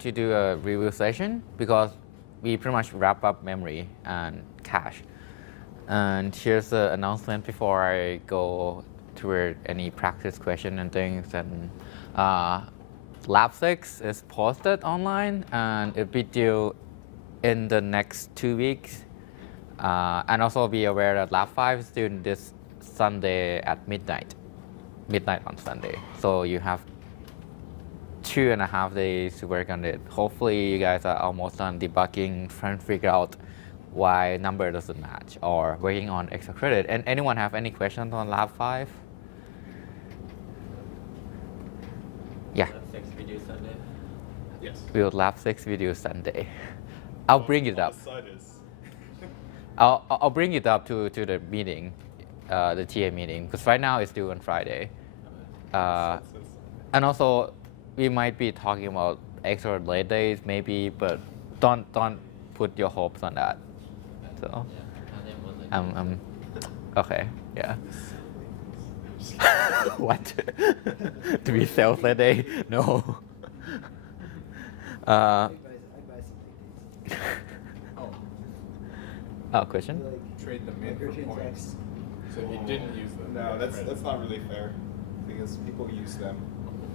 to do a review session because we pretty much wrap up memory and cache. And here's the announcement before I go toward any practice question and things. And Lab 6 is posted online and it'll be due in the next 2 weeks. And also be aware that Lab 5 is due this Sunday at midnight on Sunday. So you have 2.5 days to work on it. Hopefully you guys are almost done debugging, trying to figure out why number doesn't match or working on extra credit. And anyone have any questions on Lab 5? Yeah. Lab 6 video Sunday? Yes. We'll Lab 6 video Sunday. I'll bring it up. On I'll bring it up to the meeting, the TA meeting, because right now it's due on Friday. And also, we might be talking about extra late days maybe, but don't put your hopes on that. So, okay, yeah. What? Do we sell late day? No. I buy some Oh, question? Trade them in for points. So if you didn't use them. No, that's not really fair because people use them,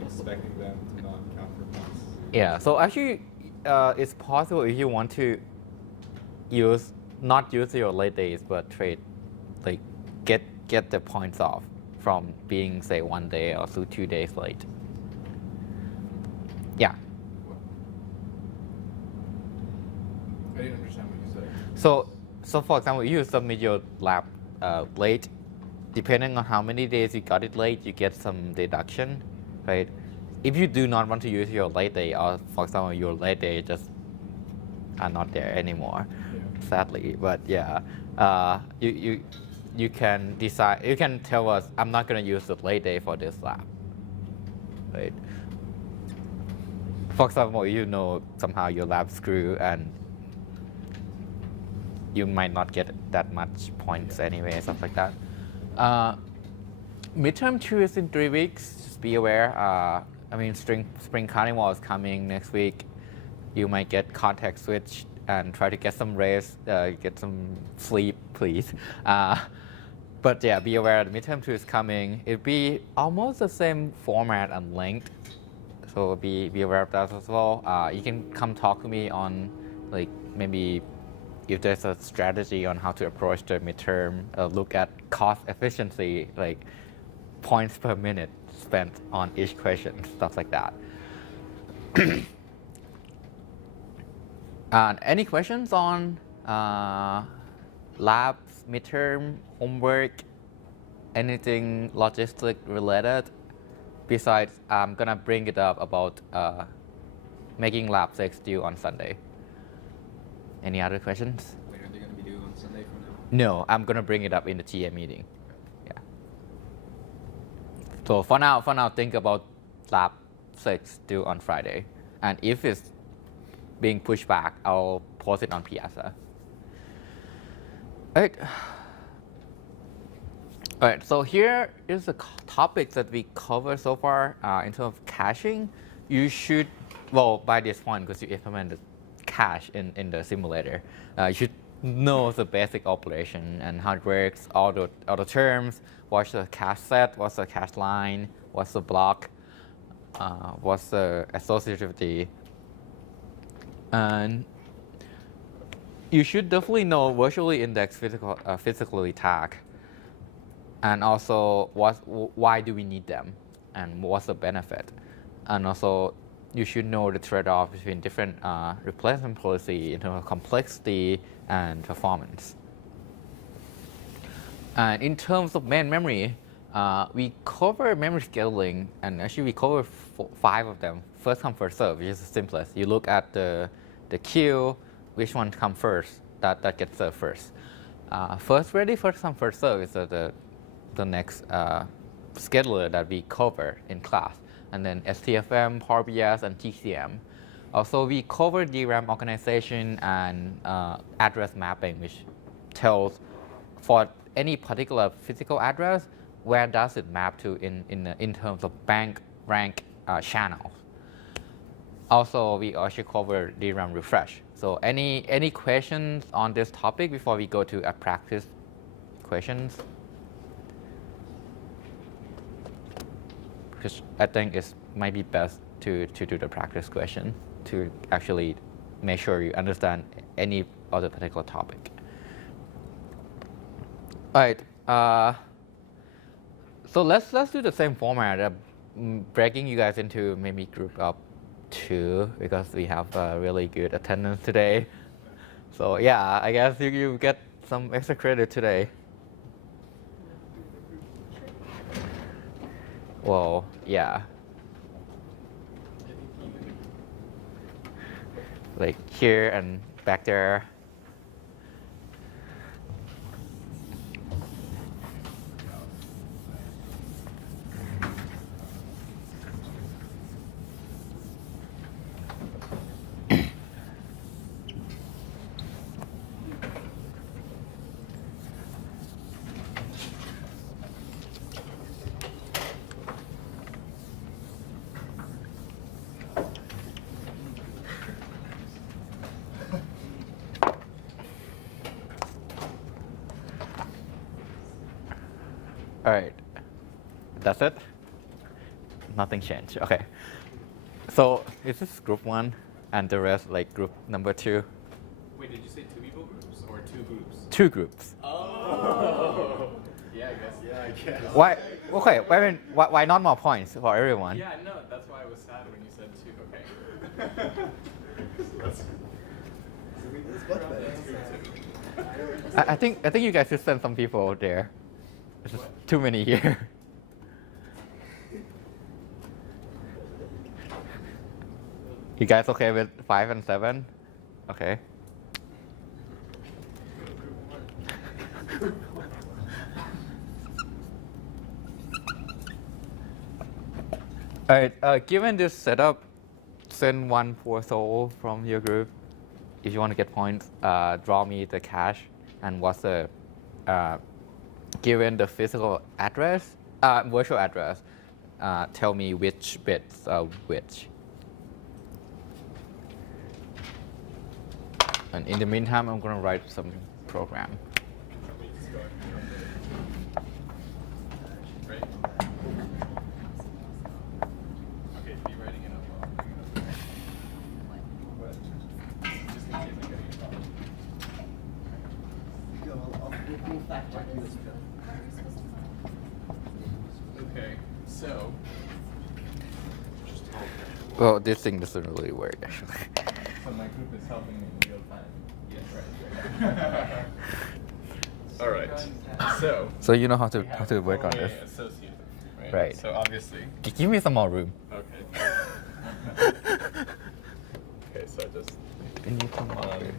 expecting them to not count for points. Yeah. So actually, it's possible if you want to not use your late days, but trade, like get the points off from being say 1 day or 2 days late. Yeah. I didn't understand what you said. So for example, you submit your lab late. Depending on how many days you got it late, you get some deduction, right? If you do not want to use your late day, or for example, your late day just are not there anymore, sadly. But yeah, you can decide. You can tell us, I'm not going to use the late day for this lab, right? For example, you know somehow your lab screw and you might not get that much points anyway, stuff like that. Midterm 2 is in 3 weeks, just be aware. I mean, Spring Carnival is coming next week. You might get context switch and try to get some rest, get some sleep, please. But yeah, be aware that midterm 2 is coming. It'll be almost the same format and length, so be aware of that as well. You can come talk to me on, like, maybe if there's a strategy on how to approach the midterm, look at cost efficiency, like points per minute spent on each question, stuff like that. Any questions on labs, midterm, homework, anything logistic related? Besides, I'm gonna bring it up about making lab 6 due on Sunday. Any other questions? Wait, are they going to be due on Sunday from now? No, I'm gonna bring it up in the TA meeting. Yeah. So for now, think about lab 6 due on Friday, and if it's being pushed back, I'll post it on Piazza. All right. So here is the topics that we covered so far in terms of caching. You should, well, by this point, because you implemented cache in the simulator, you should know the basic operation and how it works, all the terms, what's the cache set, what's the cache line, what's the block, what's the associativity. And you should definitely know virtually index physically tag, and also why do we need them, and what's the benefit, and also you should know the trade-off between different replacement policy in terms of complexity and performance. And in terms of main memory, we cover memory scheduling, and actually we cover 5 of them. First come, first serve, which is the simplest. You look at the queue, which one comes first, that gets served first. First ready, first come, first serve is the next scheduler that we cover in class. And then STFM, Power BS, and TCM. Also, we cover DRAM organization and address mapping, which tells for any particular physical address, where does it map to in terms of bank rank channels. Also, we also cover DRAM refresh. So any questions on this topic before we go to a practice questions? Because I think it might be best to do the practice question to actually make sure you understand any other particular topic. All right. So let's do the same format. Breaking you guys into maybe group of 2 because we have really good attendance today. So yeah, I guess you get some extra credit today. Well, yeah. Like here and back there. All right, that's it? Nothing changed, okay. So is this group 1 and the rest like group number 2? Wait, did you say 2 people groups or 2 groups? 2 groups. Oh. Yeah, I guess. Yeah, I guess. Why, okay, why not more points for everyone? Yeah, no, that's why I was sad when you said 2. Okay. It's much better. I think you guys should send some people there. There's just too many here. You guys okay with 5 and 7? Okay. All right, given this setup, send 1 for soul from your group. If you want to get points, draw me the cache and what's the, given the physical address, virtual address, tell me which bits are which. And in the meantime, I'm going to write some program. Right? Okay, be writing it up. Just in case I get it wrong. We'll fact check you as well. Okay, so. Well, this thing doesn't really work, actually. So my group is helping me in real time. Yes, right. All right. So So you know how to we have work on this. associated, right? Right. So obviously. Give me some more room. Okay. Okay, so just You need some more 1, 2. room.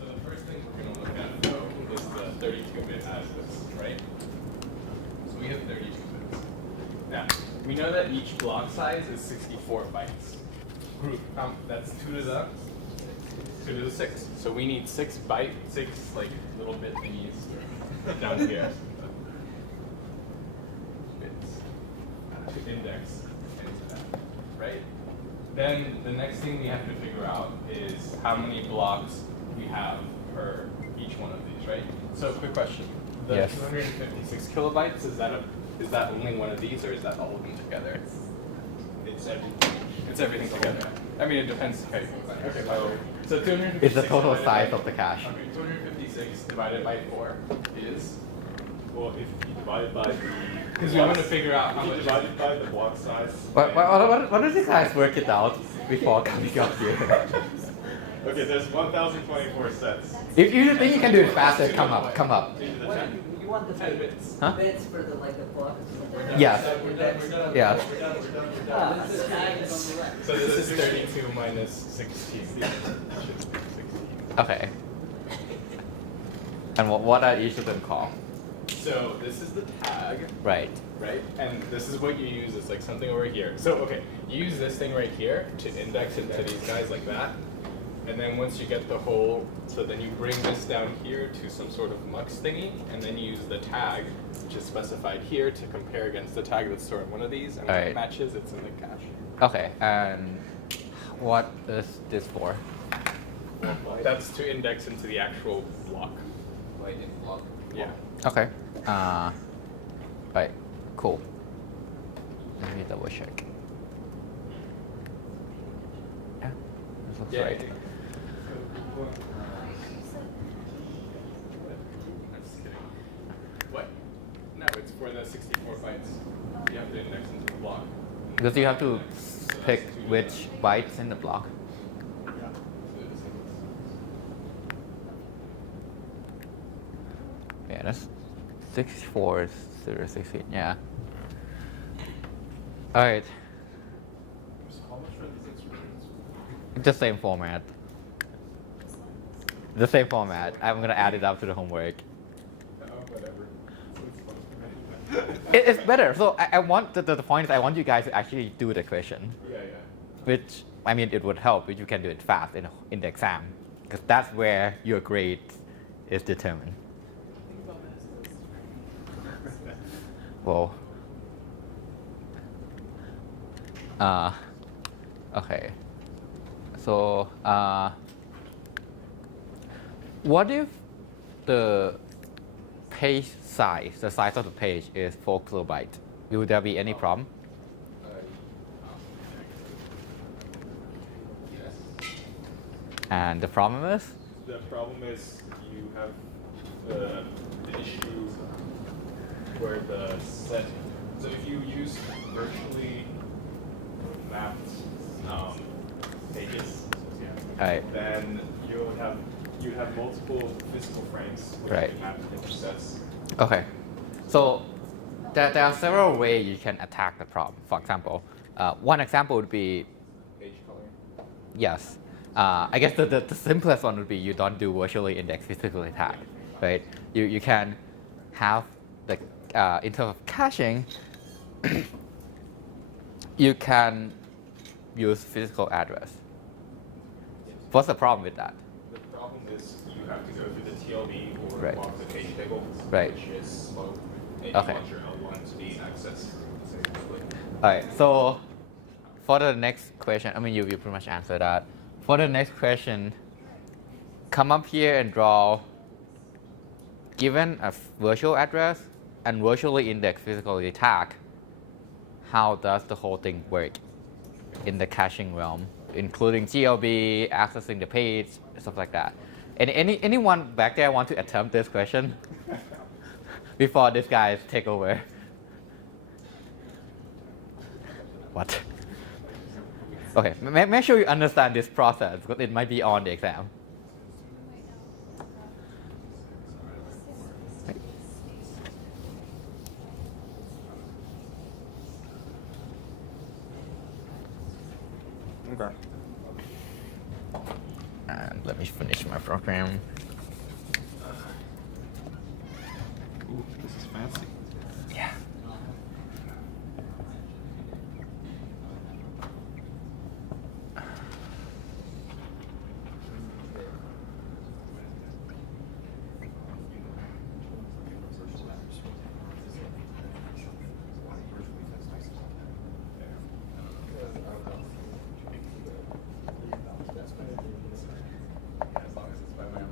So the first thing we're going to look at though is the 32-bit address, right? So we have 32 bits. Now we know that each block size is 64 bytes. Group that's 2 to the 6. So we need 6 like little bit thingies down here. Bits to index into that, right? Then the next thing we have to figure out is how many blocks we have per each one of these, right? So quick question: the Yes. 256 kilobytes is that only one of these, or is that all of them together? It's everything. It's everything together. I mean, it depends how you plan. Okay, so 256. It's the total divided size by- of the cache. Okay, 256 divided by 4 is. Well, if you divide it by the. Because we want to figure out how If you much. divide it by the block size. What did you guys work it out before coming up here? Okay, there's 1,024 sets. If you think you can do it faster, come up. Into the What, 10. you want the 10 bits. Huh? bits for the like the blocks? Yes. We're done. Yes. Ah, this is tag is on the left. So this is 32 minus 16. Should be 16. Okay. And what are each of them called? So this is the tag, Right. right? And this is what you use as like something over here. So okay, you use this thing right here to index into these guys like that. And then once you get the whole, so then you bring this down here to some sort of mux thingy, and then you use the tag, which is specified here, to compare against the tag that's stored in one of these, and when Alright. it matches, it's in the cache. Okay, and what is this for? That's to index into the actual block. Wait, in block. Yeah. Okay. Right. Cool. Let me double check. Yeah, this looks right. I'm just kidding. What? No, it's for the 64 bytes. You have to index into the block. Because you have to So that's pick two which bytes in the block. Yeah, that's 64 is 016. Yeah. All right. How much are these experiments? The same format. The same format. I'm gonna add it up to the homework. Whatever. It's better. So I want the point is I want you guys to actually do the question, Yeah. which I mean it would help if you can do it fast in the exam, because that's where your grade is determined. Well. Okay. So what if the page size, the size of the page is 4 kilobytes? Will there be any problem? Yes. And the problem is? The problem is you have the issue where the set. So if you use virtually mapped pages, Right. then you have multiple physical frames which Right. you map into sets. Okay. So there are several ways you can attack the problem. For example, one example would be, Page coloring. yes. I guess the simplest one would be you don't do virtually index physically tag, right? You can have the in terms of caching, you can use physical address. What's the problem with that? The problem is you have to go through the TLB or Right. walk the page table, Right. which is slow, and Okay. you want your L1 to be accessed quickly. All right. So for the next question, I mean you pretty much answered that. For the next question, come up here and draw. Given a virtual address and virtually index physically tag, how does the whole thing work in the caching realm, including GLB, accessing the page, stuff like that? And anyone back there want to attempt this question before these guys take over? What? Okay, make sure you understand this process because it might be on the exam. Okay. And let me finish my program. Ooh, this is fancy. Yeah. As long as it's by my own.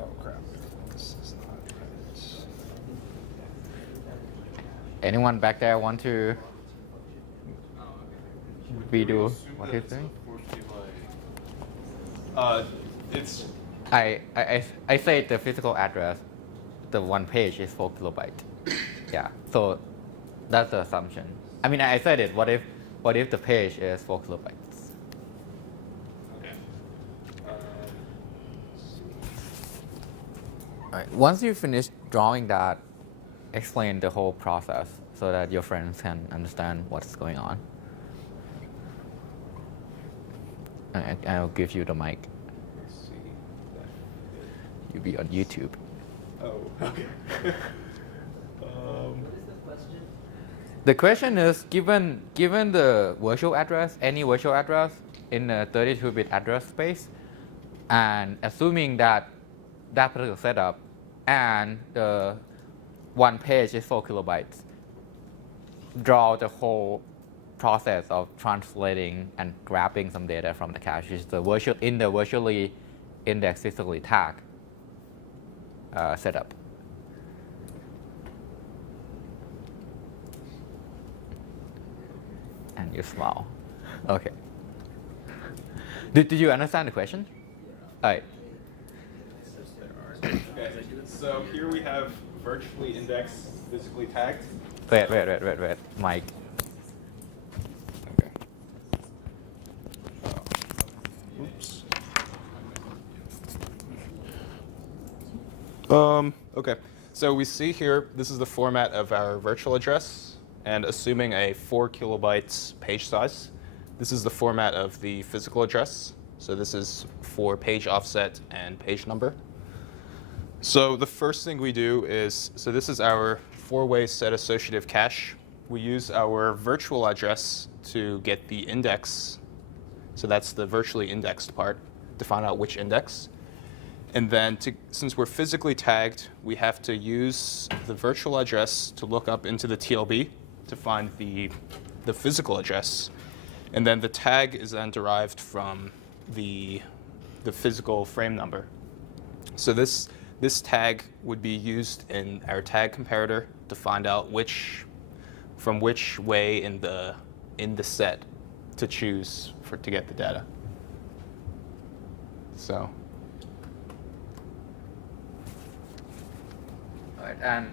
Oh crap. This is not right. Anyone back there want to redo what he's doing? It's I say the physical address, the one page is 4 kilobyte. Yeah, so that's the assumption. I mean, I said it. What if the page is 4 kilobytes? okay. All right. Once you finish drawing that, explain the whole process so that your friends can understand what's going on. I'll give you the mic. Let's see. You'll be on YouTube. Oh, okay. What is the question? The question is, given the virtual address, any virtual address in a 32-bit address space, and assuming that that particular setup and the one page is 4 kilobytes, draw the whole process of translating and grabbing some data from the cache, which is the virtually indexed physically tag setup. And you smile. Okay. Did you understand the question? All right. Okay, so here we have virtually indexed, physically tagged. Wait. Mike. Okay. Oops. Okay. So we see here, this is the format of our virtual address, and assuming a 4 kilobytes page size, this is the format of the physical address. So this is for page offset and page number. So the first thing we do is, so this is our 4-way set associative cache. We use our virtual address to get the index. So that's the virtually indexed part to find out which index. And then since we're physically tagged, we have to use the virtual address to look up into the TLB to find the physical address. And then the tag is then derived from the physical frame number. So this tag would be used in our tag comparator to find out from which way in the set to choose to get the data. So. All right, and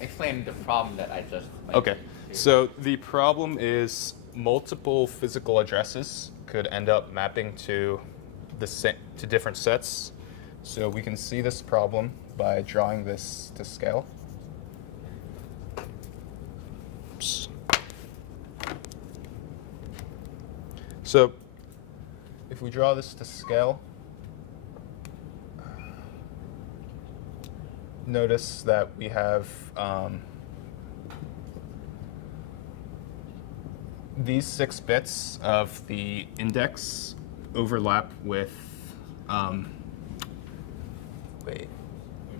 explain the problem that I just made. Okay, so the problem is multiple physical addresses could end up mapping to different sets. So we can see this problem by drawing this to scale. Oops. So if we draw this to scale, notice that we have these 6 bits of the index overlap with wait.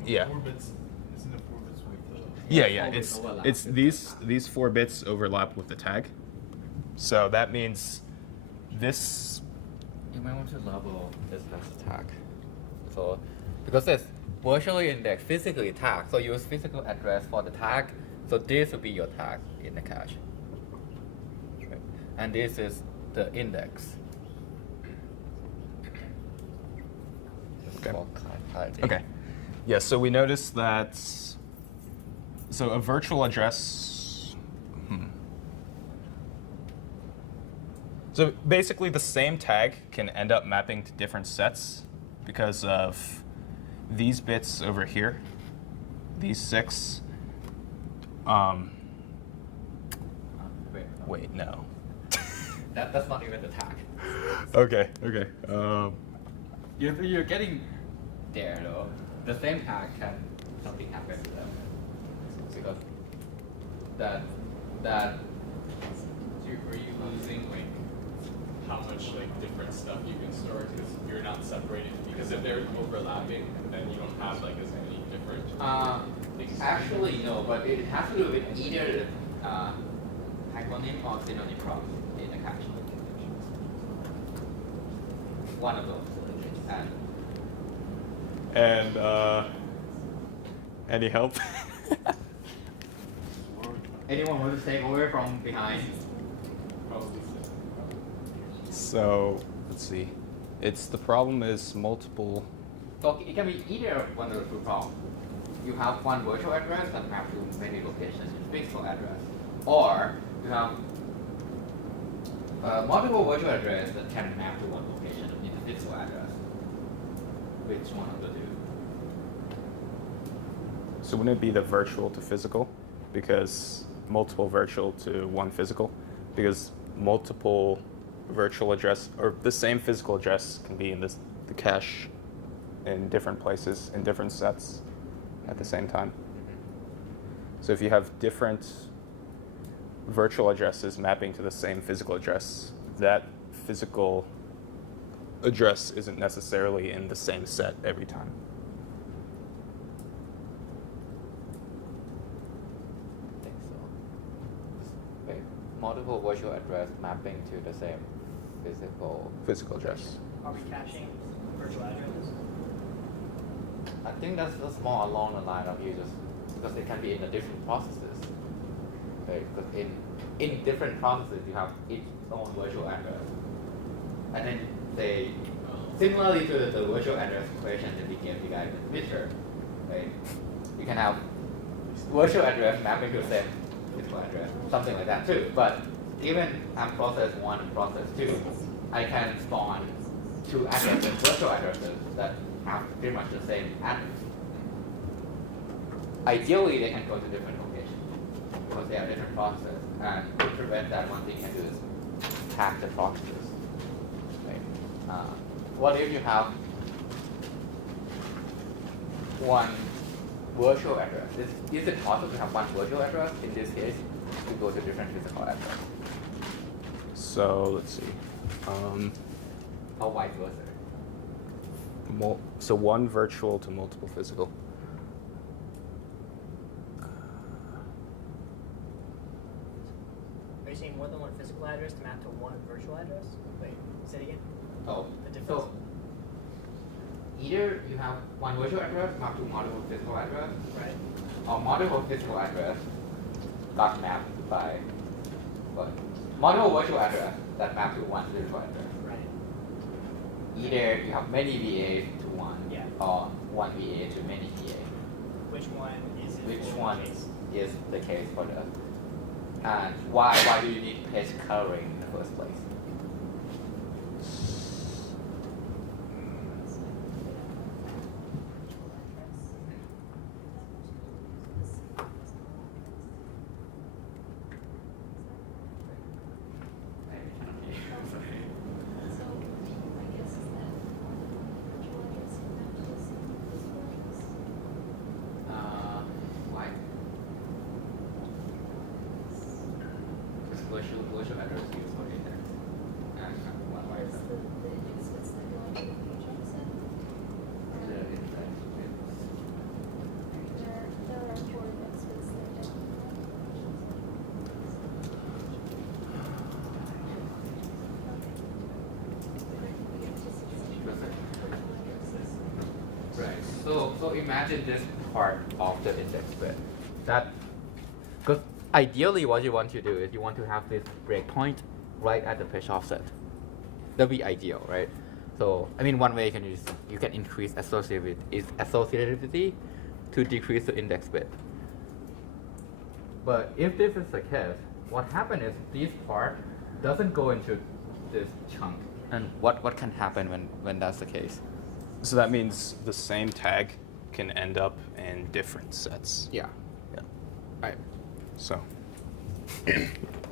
Yeah. 4 bits, isn't it 4 bits with the... Yeah. It's these 4 bits overlap with the tag. So that means this. You might want to label this as a tag. So because it's virtually indexed, physically tagged, so use physical address for the tag. So this will be your tag in the cache. Right. And this is the index. Okay. For clarity. Okay. Yeah, so we notice that, so a virtual address, So basically the same tag can end up mapping to different sets because of these bits over here, these 6. Wait, no. That's not even the tag. Okay. You're getting there though. The same tag can something happen to them because that Are you losing like how much like different stuff you can store because you're not separated? Because if they're overlapping, then you don't have like as many different things. actually no, but it has to do with either hypernym or synonym props in the cache. One of those. And any help? Anyone want to take over from behind? So let's see. The problem is multiple. So it can be either one of the two problems. You have one virtual address that maps to many locations in physical address, or you have multiple virtual address that can map to one location in the physical address. Which one of the two? So wouldn't it be the virtual to physical? Because multiple virtual to one physical? Because multiple virtual address, or the same physical address can be in the cache in different places, in different sets at the same time. So if you have different virtual addresses mapping to the same physical address, that physical address isn't necessarily in the same set every time. I think so. Wait, multiple virtual address mapping to the same Physical address. Are we caching virtual addresses? I think that's more along the line of you just because it can be in the different processes. Right? Because in different processes you have its own virtual address. And then they similarly to the virtual address equation that we gave you guys in the picture, right? You can have virtual address mapping to the same physical address, something like that too. But even on process 1 and process 2, I can spawn 2 addresses, virtual addresses that have pretty much the same address. Ideally, they can go to different locations because they have different processes. And to prevent that, one thing you can do is hack the processes. Right? What if you have one virtual address? Is it possible to have one virtual address in this case to go to different physical address? So let's see. Or vice versa? So one virtual to multiple physical. Are you saying more than one physical address to map to one virtual address? Wait, say it again. Oh, The difference? so either you have one virtual address mapped to multiple physical address, Right. or multiple physical address got mapped by what? Multiple virtual address that map to one physical address. Right. Either you have many VAs to one, Yeah. or one VA to many VA. Which one is it? Which for the one case? is the case for the? And why do you need page coloring in the first place? Why? Because virtual address is for index. And why is that? The index is right. So imagine this part of the index bit. That because ideally what you want to do is you want to have this breakpoint right at the page offset. That'd be ideal, right? So I mean one way you can use you can increase associativity to decrease the index bit. But if this is the case, what happens is this part doesn't go into this chunk. And what can happen when that's the case? So that means the same tag can end up in different sets. Yeah. Yeah. Right. So.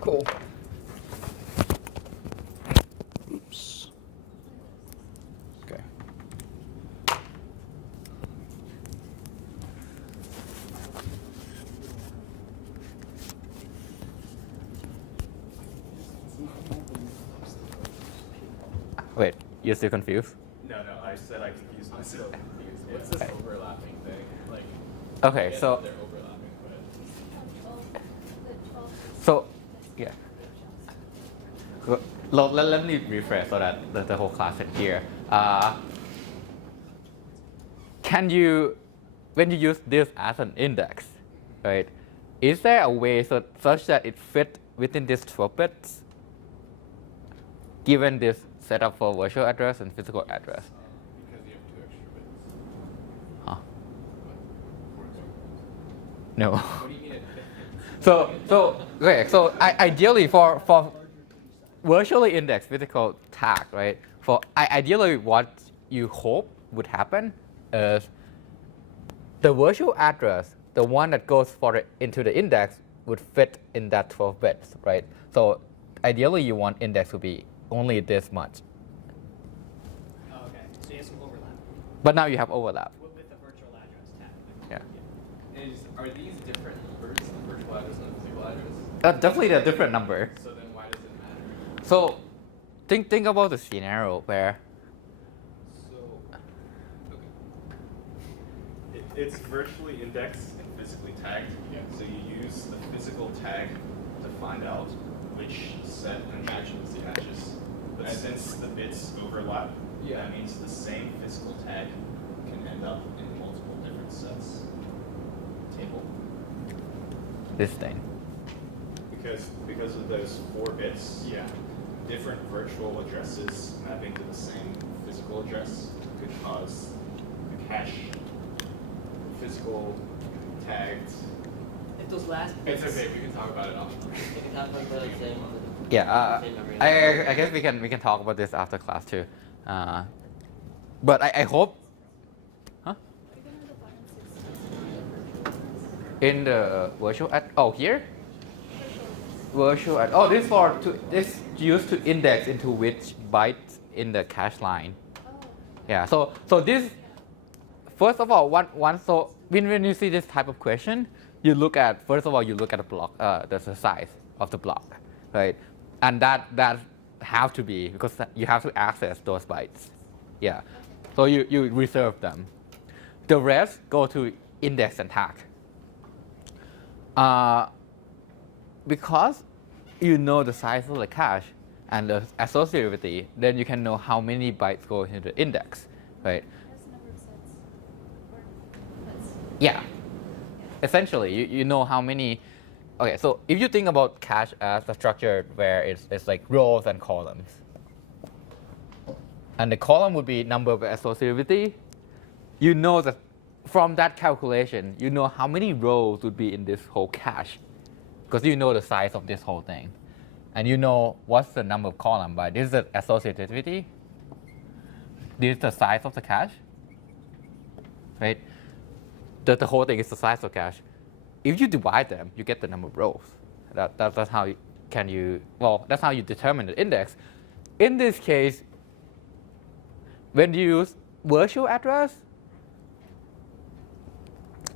Cool. Oops. Okay. Wait, you're still confused? No, I said I confused myself. What's this Okay. overlapping thing? Like, Okay, yeah, so they're overlapping, but so yeah. Let me rephrase so that the whole class is here. Can you, when you use this as an index, right? Is there a way such that it fit within these 12 bits, given this set up for virtual address and physical address? Because you have 2 extra bits. Huh? For example. No. What do you mean? So ideally for virtually indexed physical tag, right? For ideally what you hope would happen is the virtual address, the one that goes into the index, would fit in that 12 bits, right? So ideally you want index to be only this much. Oh, okay. So you have some overlap But now you have overlap. with the virtual address tag. Yeah. Are these different numbers, the virtual address and the physical address? Definitely a different number. So then why does it matter? So think about the scenario where It's virtually indexed and physically tagged. Yeah. So you use the physical tag to find out which set matches the edges. But And- since the bits overlap, Yeah. that means the same physical tag can end up in multiple different sets. Table. this thing. Because of those 4 bits, Yeah. different virtual addresses mapping to the same physical address could cause a cache, physical tagged. If those last It's bits, okay, we can talk about it off. We can talk about the same. Yeah, same memory. I guess we can talk about this after class too. But I hope, huh? In the virtual here, this used to index into which bytes in the cache line. Yeah. So this, first of all, so when you see this type of question, you look at the block, the size of the block, right? And that have to be because you have to access those bytes. Yeah. So you reserve them. The rest go to index and tag. Because you know the size of the cache and the associativity, then you can know how many bytes go into the index, right? That's the number of sets. Or let's. Yeah. Essentially, you know how many. Okay, so if you think about cache as a structure where it's like rows and columns, and the column would be number of associativity, you know that from that calculation, you know how many rows would be in this whole cache, because you know the size of this whole thing, and you know what's the number of column by. This is the associativity. This is the size of the cache, right? The whole thing is the size of cache. If you divide them, you get the number of rows. That's how that's how you determine the index. In this case, when you use virtual address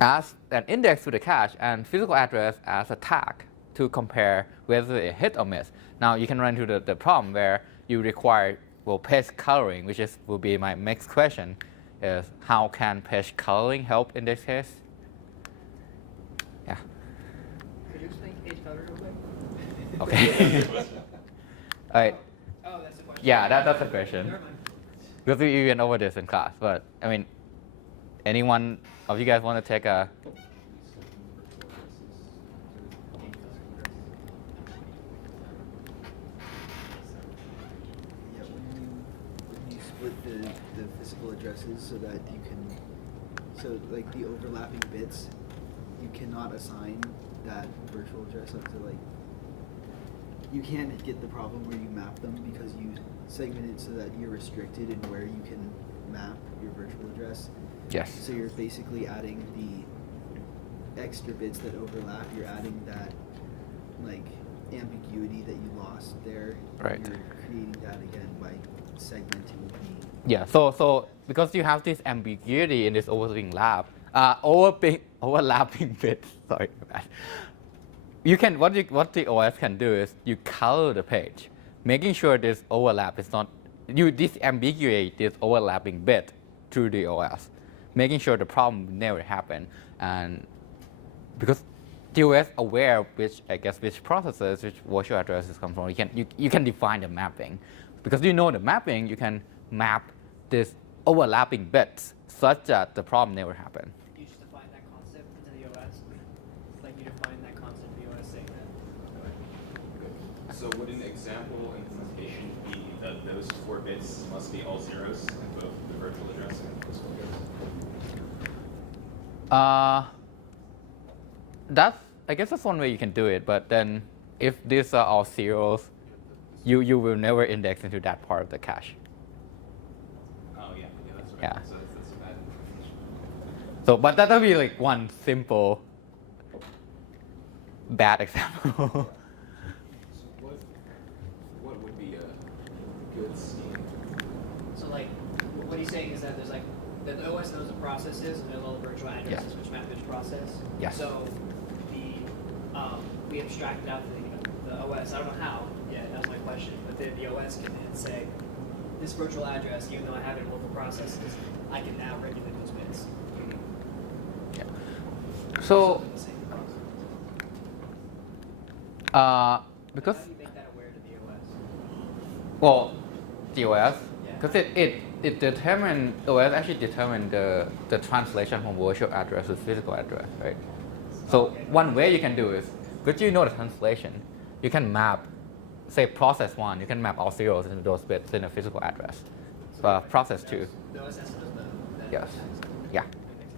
as an index to the cache and physical address as a tag to compare whether it hit or miss. Now you can run into the problem where you require page coloring, which will be my next question. Is how can page coloring help in this case? Yeah. could you explain page color real quick? Okay. All right. Oh, that's the question. Yeah, that's the question. Never mind. Because we went over this in class, but I mean, anyone of you guys want to take a? Yeah, when you split the physical addresses so that you can, so like the overlapping bits, you cannot assign that virtual address up to like, you can't get the problem where you map them because you segment it so that you're restricted in where you can map your virtual address. Yes. So you're basically adding the extra bits that overlap, you're adding that like ambiguity that you lost there. Right. You're creating that again by segmenting the Yeah. So because you have this ambiguity in this overlapping bits. Sorry for that. You can what the OS can do is you color the page, making sure this overlap is not you disambiguate this overlapping bit through the OS, making sure the problem never happen. And because the OS aware of which processes which virtual addresses come from, you can define the mapping. Because you know the mapping, you can map this overlapping bits such that the problem never happen. You just define that concept into the OS. Like you define that concept in the OS saying that. So would an example implementation be that those 4 bits must be all zeros in both the virtual address and the physical address? I guess that's one way you can do it, but then if these are all zeros, you will never index into that part of the cache. Oh yeah, that's right. Yeah. So that's a bad definition. So, but that would be like one simple bad example. So what would be a good scheme? So like, what he's saying is that there's like, that the OS knows the processes and there's all the virtual addresses Yeah. which map each process. Yes. So we abstracted out the OS. I don't know how. Yeah, that's my question. But then the OS can then say, this virtual address, even though I have it in multiple processes, I can now regulate those bits. So, In the same process. because, How do you make that aware to the OS? well, the OS, Yeah. because it determine, OS actually determine the translation from virtual address to physical address, right? So Okay. one way you can do is, because you know the translation, you can map, say process 1, you can map all zeros into those bits in a physical address. Process 2, The OS does the yes, yeah, That makes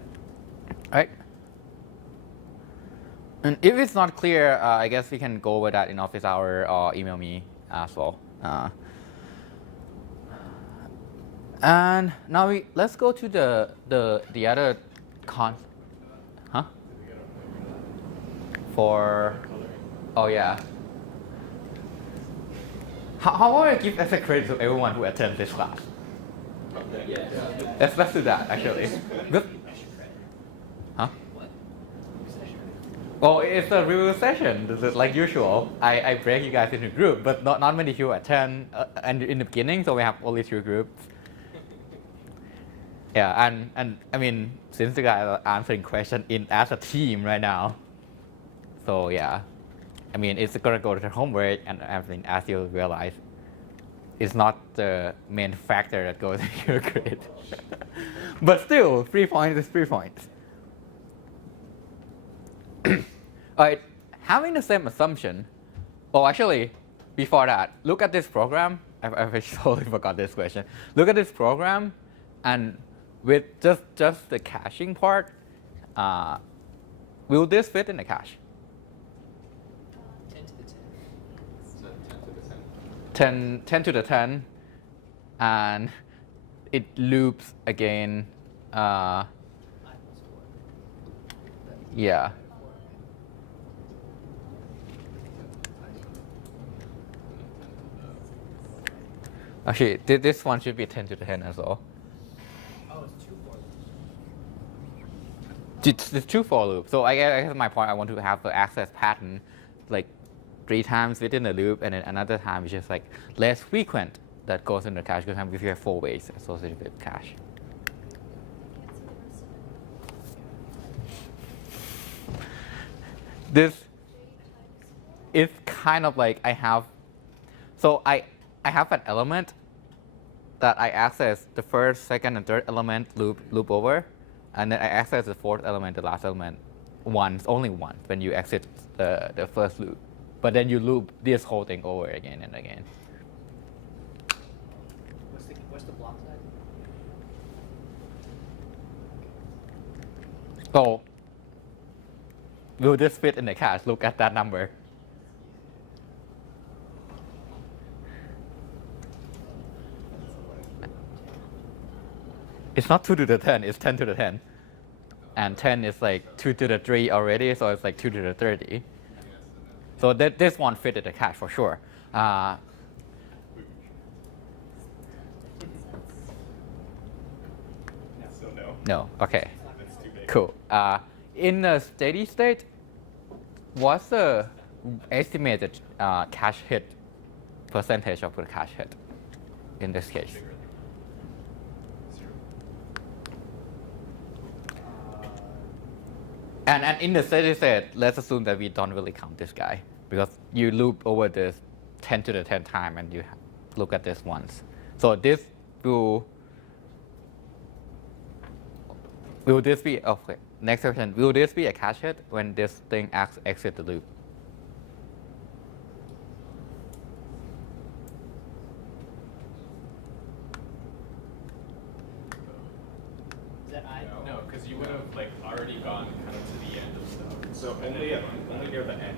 sense. right? And if it's not clear, I guess we can go over that in office hour or email me as well. And now let's go to the other huh? For, oh yeah. How about I give extra credit to everyone who attends this class? Let's do that actually. Good. Huh? What? Well, it's a review session. This is like usual. I break you guys into groups, but not many people attend and in the beginning, so we have only 2 groups. Yeah, and I mean, since you guys are answering questions as a team right now, so yeah, I mean, it's gonna go to the homework, and everything, as you realize, it's not the main factor that goes into your grade. But still, 3 points is 3 points. All right, having the same assumption, oh, actually, before that, look at this program. I totally forgot this question. Look at this program, and with just the caching part, will this fit in the cache? 10 to the 10. So 10 to the 10. 10 to the 10, and it loops again. I plus 4. Yeah. Actually, this one should be 10 to the 10 as well. Oh, it's 2 for It's 2 for loop. So I guess my point, I want to have the access pattern like 3 times within the loop, and then another time is just like less frequent that goes in the cache, because if you have 4 ways associated with cache. This is kind of like I have an element that I access the first, second, and third element loop over, and then I access the 4th element, the last element, only once when you exit the first loop. But then you loop this whole thing over again and again. What's the block size? So will this fit in the cache? Look at that number. It's not 2 to the 10, it's 10 to the 10. And 10 is like 2 to the 3 already, so it's like 2 to the 30. So this one fit in the cache for sure. So no. No, okay, That's too big. cool. In a steady state, what's the estimated cache hit percentage of the cache hit in this case? And in the steady state, let's assume that we don't really count this guy, because you loop over this 10 to the 10 time and you look at this once. So this will this be, okay, next question, will this be a cache hit when this thing exit the loop? that I? No, because you would have like already gone kind of to the end of stuff. So And only then- only near the end.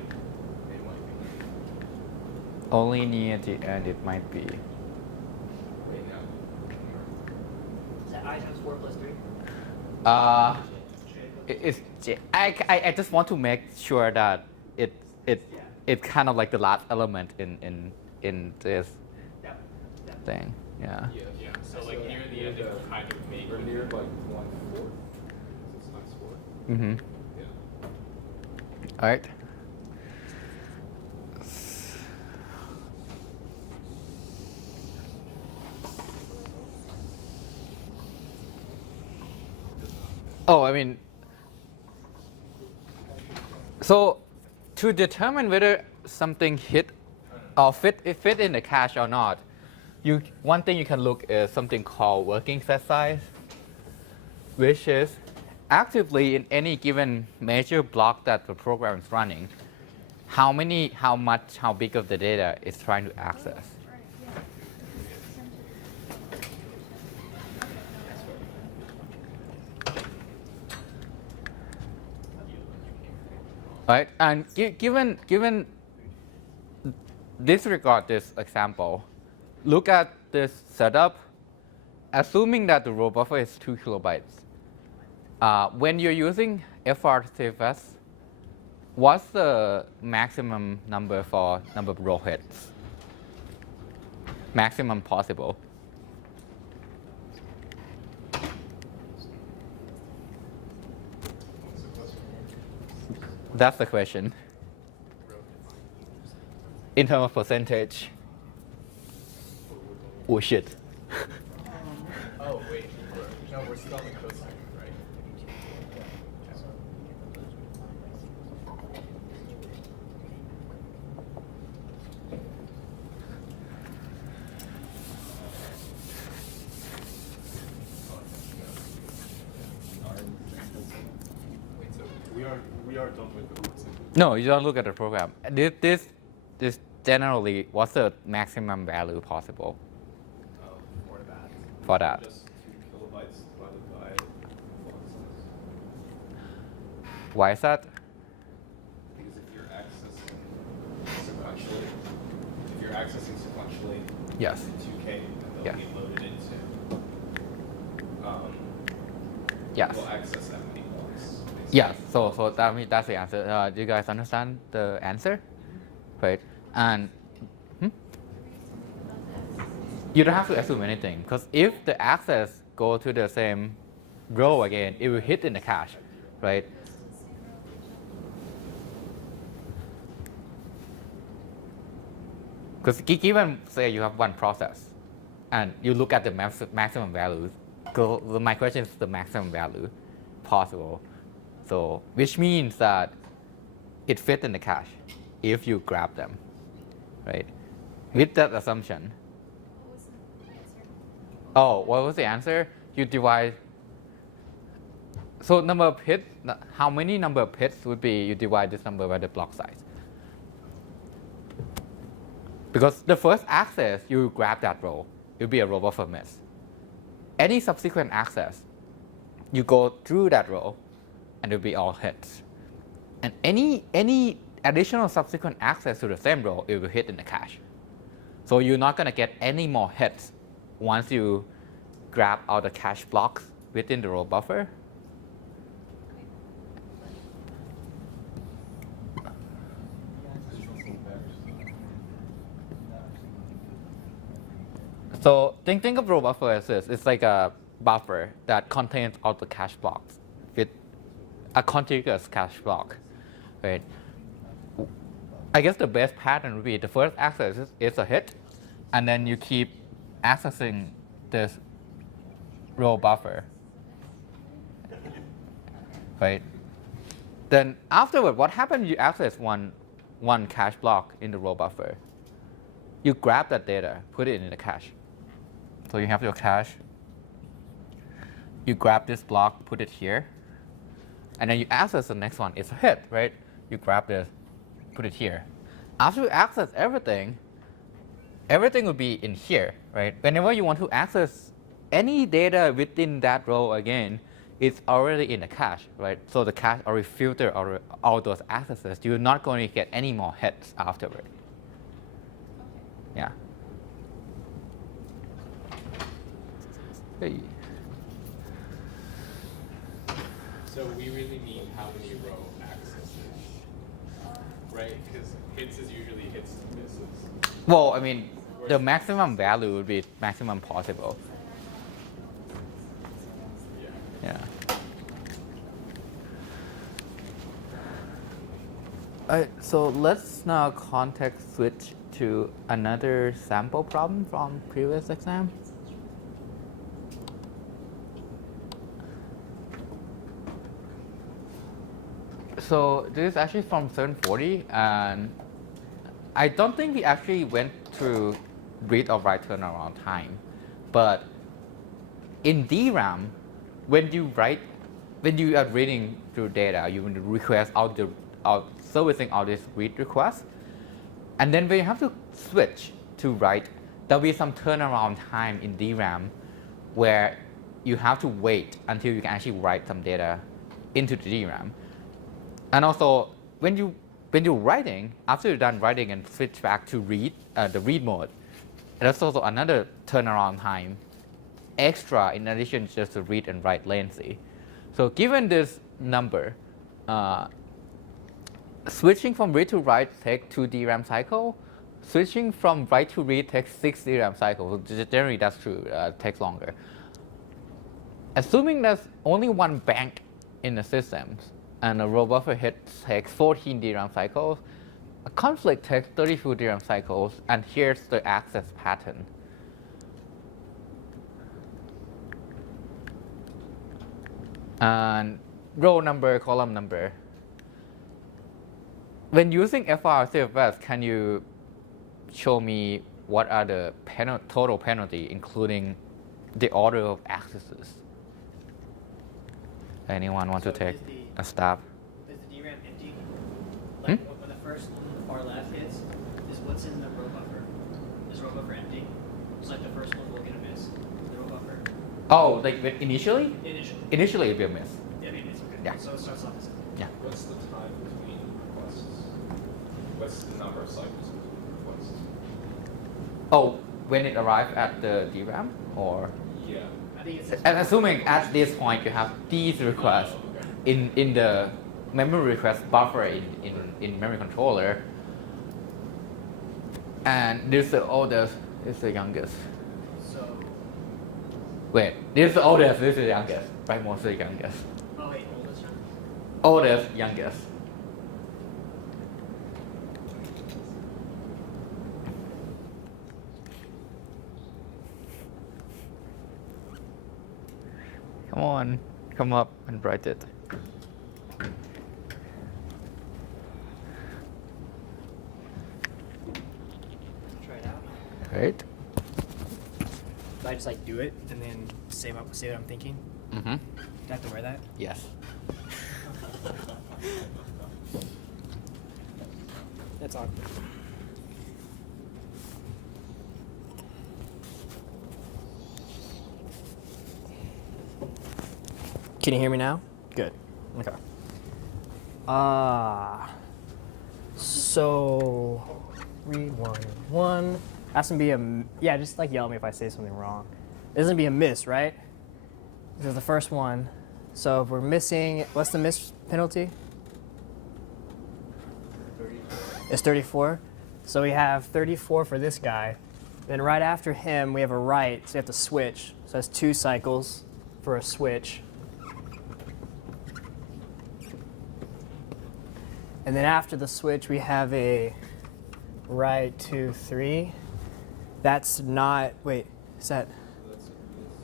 It might be. Only near the end it might be. Wait, no. Is that I times 4 plus 3? I just want to make sure that it kind of like the last element in this Yep. Yep. thing. Yeah. Yeah. So like near the end, it kind of made. We're near like 1/4. It's times 4. Mm-hmm. Yeah. All right. Oh, I mean, so to determine whether something hit or fit in the cache or not, one thing you can look is something called working set size, which is actively in any given major block that the program is running, how big of the data it's trying to access. Right, and given disregard this example, look at this setup. Assuming that the row buffer is 2 kilobytes, when you're using FRCFS, what's the maximum number for number of row hits? Maximum possible. That's the question. In terms of percentage. Oh shit. Oh wait, no, we're still on the cosine, right? Wait, so we are done with the cosine. No, you don't look at the program. This generally, what's the maximum value possible For that. for that? Just 2 kilobytes divided by block size. Why is that? Because if you're accessing sequentially, Yes. in 2K, and they'll Yeah. be loaded into. Yes. We'll access that many blocks. Yes. So that's the answer. Do you guys understand the answer? Right. And you don't have to assume anything, because if the access go to the same row again, it will hit in the cache, right? Because given, say, you have one process, and you look at the maximum values, my question is the maximum value possible. So, which means that it fits in the cache if you grab them, right? With that assumption. Oh, what was the answer? You divide. So number of hits, how many number of hits would be you divide this number by the block size? Because the first access, you grab that row, it will be a row buffer miss. Any subsequent access, you go through that row, and it will be all hits. And any additional subsequent access to the same row, it will hit in the cache. So you're not going to get any more hits once you grab out the cache blocks within the row buffer. So think of row buffer as this. It's like a buffer that contains all the cache blocks with a contiguous cache block, right? I guess the best pattern would be the first access is a hit, and then you keep accessing this row buffer, right? Then afterward, what happens? You access one cache block in the row buffer. You grab that data, put it in the cache. So you have your cache. You grab this block, put it here, and then you access the next one. It's a hit, right? You grab this, put it here. After you access everything will be in here, right? Whenever you want to access any data within that row again, it's already in the cache, right? So the cache already filtered all those accesses. You're not going to get any more hits afterward. Yeah. Hey. So we really need how many row accesses, right? Because hits is usually hits and misses. Well, I mean, the maximum value would be maximum possible. Yeah. Yeah. So let's now context switch to another sample problem from previous exam. So this is actually from 740, and I don't think we actually went through read or write turnaround time, but in DRAM, when you are reading through data, you will request servicing all these read requests, and then when you have to switch to write, there'll be some turnaround time in DRAM where you have to wait until you can actually write some data into the DRAM. And also, when you're writing, after you're done writing and switch back to read, the read mode, there's also another turnaround time extra in addition to just the read and write latency. So given this number, switching from read to write takes 2 DRAM cycle. Switching from write to read takes 6 DRAM cycles. Generally, that's true. It takes longer. Assuming there's only one bank in the systems, and a row buffer hit takes 14 DRAM cycles, a conflict takes 32 DRAM cycles, and here's the access pattern. And row number, column number. When using FRCFS, can you show me what are the total penalty, including the order of accesses? Anyone want to take a stab? Is the DRAM empty? Like when the first one, the far left hits, is what's in the row buffer? Is row buffer empty? It's like the first one will get a miss. The row buffer. Oh, like initially? Initially. Initially, it'll be a miss. Yeah, maybe it's okay. Yeah. So it starts off as empty. Yeah. What's the time between requests? What's the number of cycles between requests? Oh, when it arrives at the DRAM, or? Yeah. I think it's. And assuming at this point you have these requests in the memory request buffer in memory controller, and this is the oldest, this is the youngest. So. Wait, this is the oldest, this is the youngest, right? Mostly youngest. Oh wait, oldest one? Oldest, youngest. Come on, come up and write it. Try it out. Right? Do I just like do it and then say what I'm thinking? Mm-hmm. Do I have to wear that? Yes. That's awkward. Can you hear me now? Good. Okay. So read one. That's gonna be a just like yell at me if I say something wrong. This is gonna be a miss, right? This is the first one. So if we're missing, what's the miss penalty? 34. It's 34. So we have 34 for this guy. Then right after him, we have a write, so we have to switch. So that's 2 cycles for a switch. And then after the switch, we have a write 2, 3. That's not, wait, is that?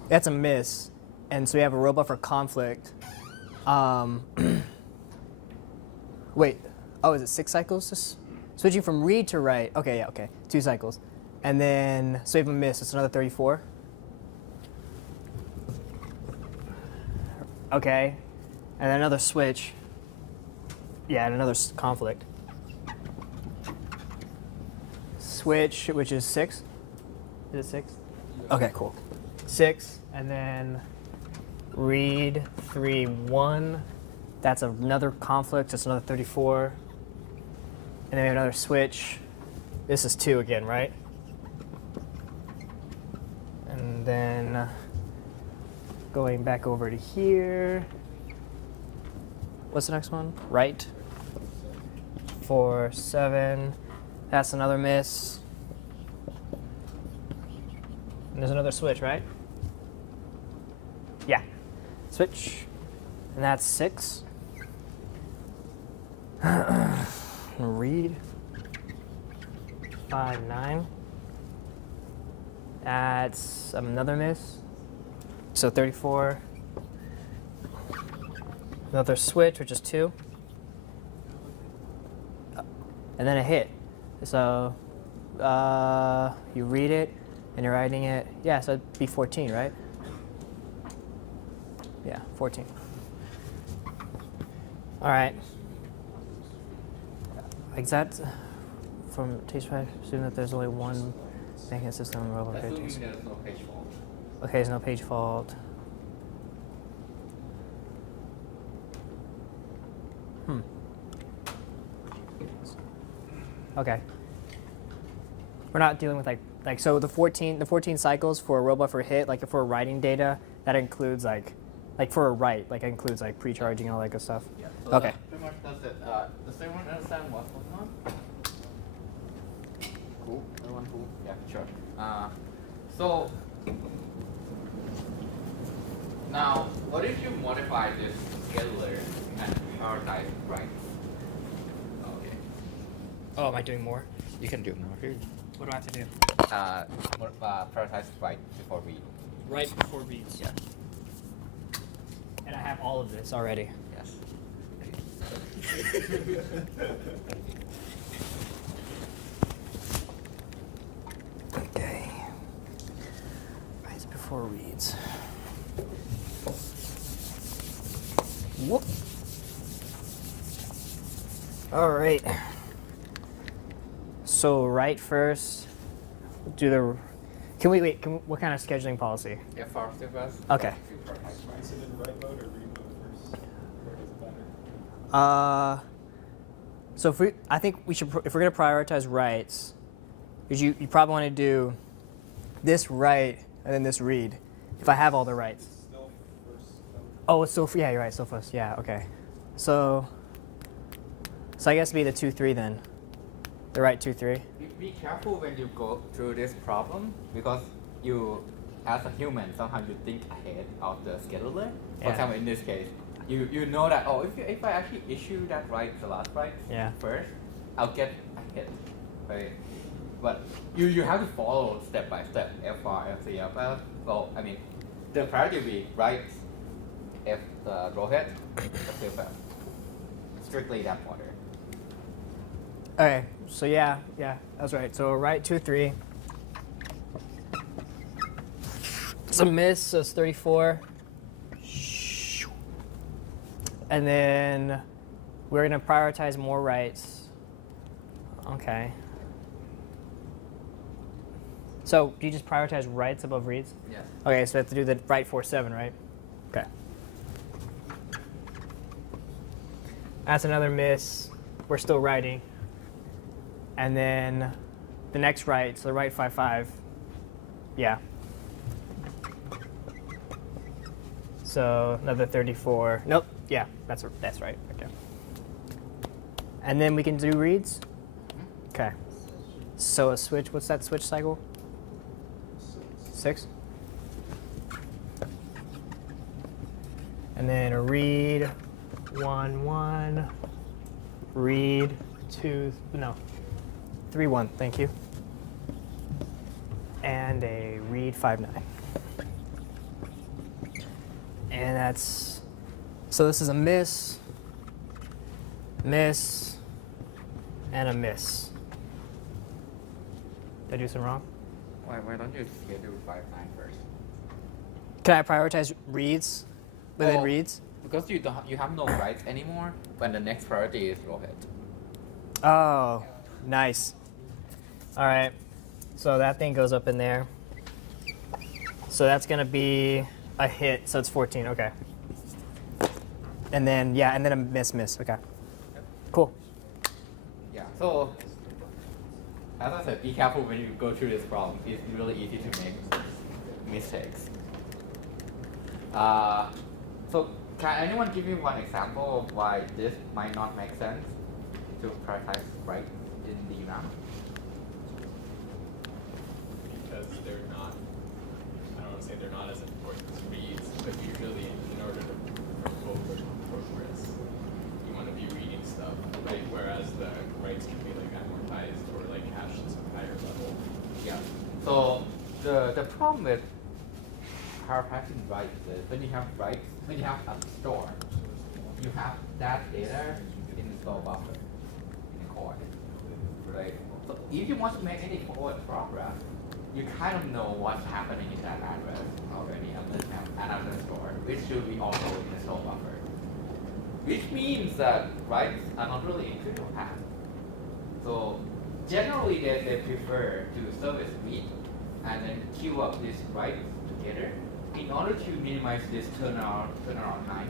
That's a miss. And so we have a row buffer conflict. Wait, oh, is it 6 cycles? Just switching from read to write. Okay, yeah, okay, 2 cycles. And then, so we have a miss, it's another 34. Okay, and then another switch. Yeah, and another conflict. Switch, which is 6. Is it 6? Okay, cool. 6, and then read 3, 1. That's another conflict, just another 34. And then we have another switch. This is 2 again, right? And then going back over to here. What's the next one? Right. 4, 7. That's another miss. And there's another switch, right? Yeah. Switch. And that's 6. Read. 5, 9. That's another miss. So 34. Another switch, which is 2. And then a hit. So you read it and you're writing it. Yeah, so it'd be 14, right? Yeah, 14. All right. Exact from Taste 5, assume that there's only one banking system. Assuming there's no page fault. Okay, there's no page fault. Okay. We're not dealing with like so the 14 cycles for a robot for a hit, like if we're writing data, that includes like for a write, like it includes like pre-charging and all that good stuff. Yeah. So Okay. that pretty much does it. Does everyone understand what's going on? Cool. Everyone cool? Yeah, sure. So now, what if you modify this scheduler and prioritize writes? Okay. Oh, am I doing more? You can do more here. What do I have to do? Prioritize write before read. Right before reads. Yeah. And I have all of this already. Yes. Okay. Writes before reads. Whoop. All right. So write first. Do the. Can we wait? What kind of scheduling policy? Yeah, first if us. Okay. If you prioritize write. Is it in write mode or read mode first? Where does it matter? So I think we should, if we're gonna prioritize writes, because you probably want to do this write and then this read. If I have all the writes. Still first. Oh, it's still yeah, you're right, still first. Yeah, okay. So I guess it'd be the 2, 3 then. The write 2, 3. Be careful when you go through this problem because you, as a human, sometimes you think ahead of the scheduler. For Yeah. example, in this case, you know that if I actually issue that write, the last write Yeah. first, I'll get a hit, right? But you have to follow step by step, FR, FC, FL. So I mean, the priority will be write, F row head, FC, FL. Strictly that order. Okay, so yeah, that's right. So write 2, 3. It's a miss, so it's 34. And then we're gonna prioritize more writes. Okay. So do you just prioritize writes above reads? Yes. Okay, so we have to do the write 4, 7, right? Okay. That's another miss. We're still writing. And then the next write, so the write 5, 5. Yeah. So another 34. Nope. Yeah, that's right. Okay. And then we can do reads. Okay. So a switch. What's that switch cycle? 6. And then a read 1, 1. Read 2. No. 3, 1. Thank you. And a read 5, 9. And that's, so this is a miss, miss, and a miss. Did I do something wrong? Why don't you schedule 5, 9 first? Can I prioritize reads within Oh. reads? Because you have no writes anymore when the next priority is row head. Oh, nice. All right, so that thing goes up in there. So that's gonna be a hit, so it's 14. Okay. And then and then a miss. Okay. Cool. Yeah. So as I said, be careful when you go through this problem. It's really easy to make mistakes. So can anyone give me one example of why this might not make sense to prioritize right in the DRAM? Because they're not, I don't want to say they're not as important as reads, but usually in order to promote progress, you want to be reading stuff, right? Whereas the writes can be like amortized or like cached at some higher level. Yeah. So the problem with prioritizing writes is when you have writes, when you have a store, you have that data in the store buffer in the core, right? So if you want to make any forward progress, you kind of know what's happening in that address already, unless you have another store, which should be also in the store buffer. Which means that writes are not really in critical path. So generally they prefer to service read and then queue up these writes together in order to minimize this turnaround time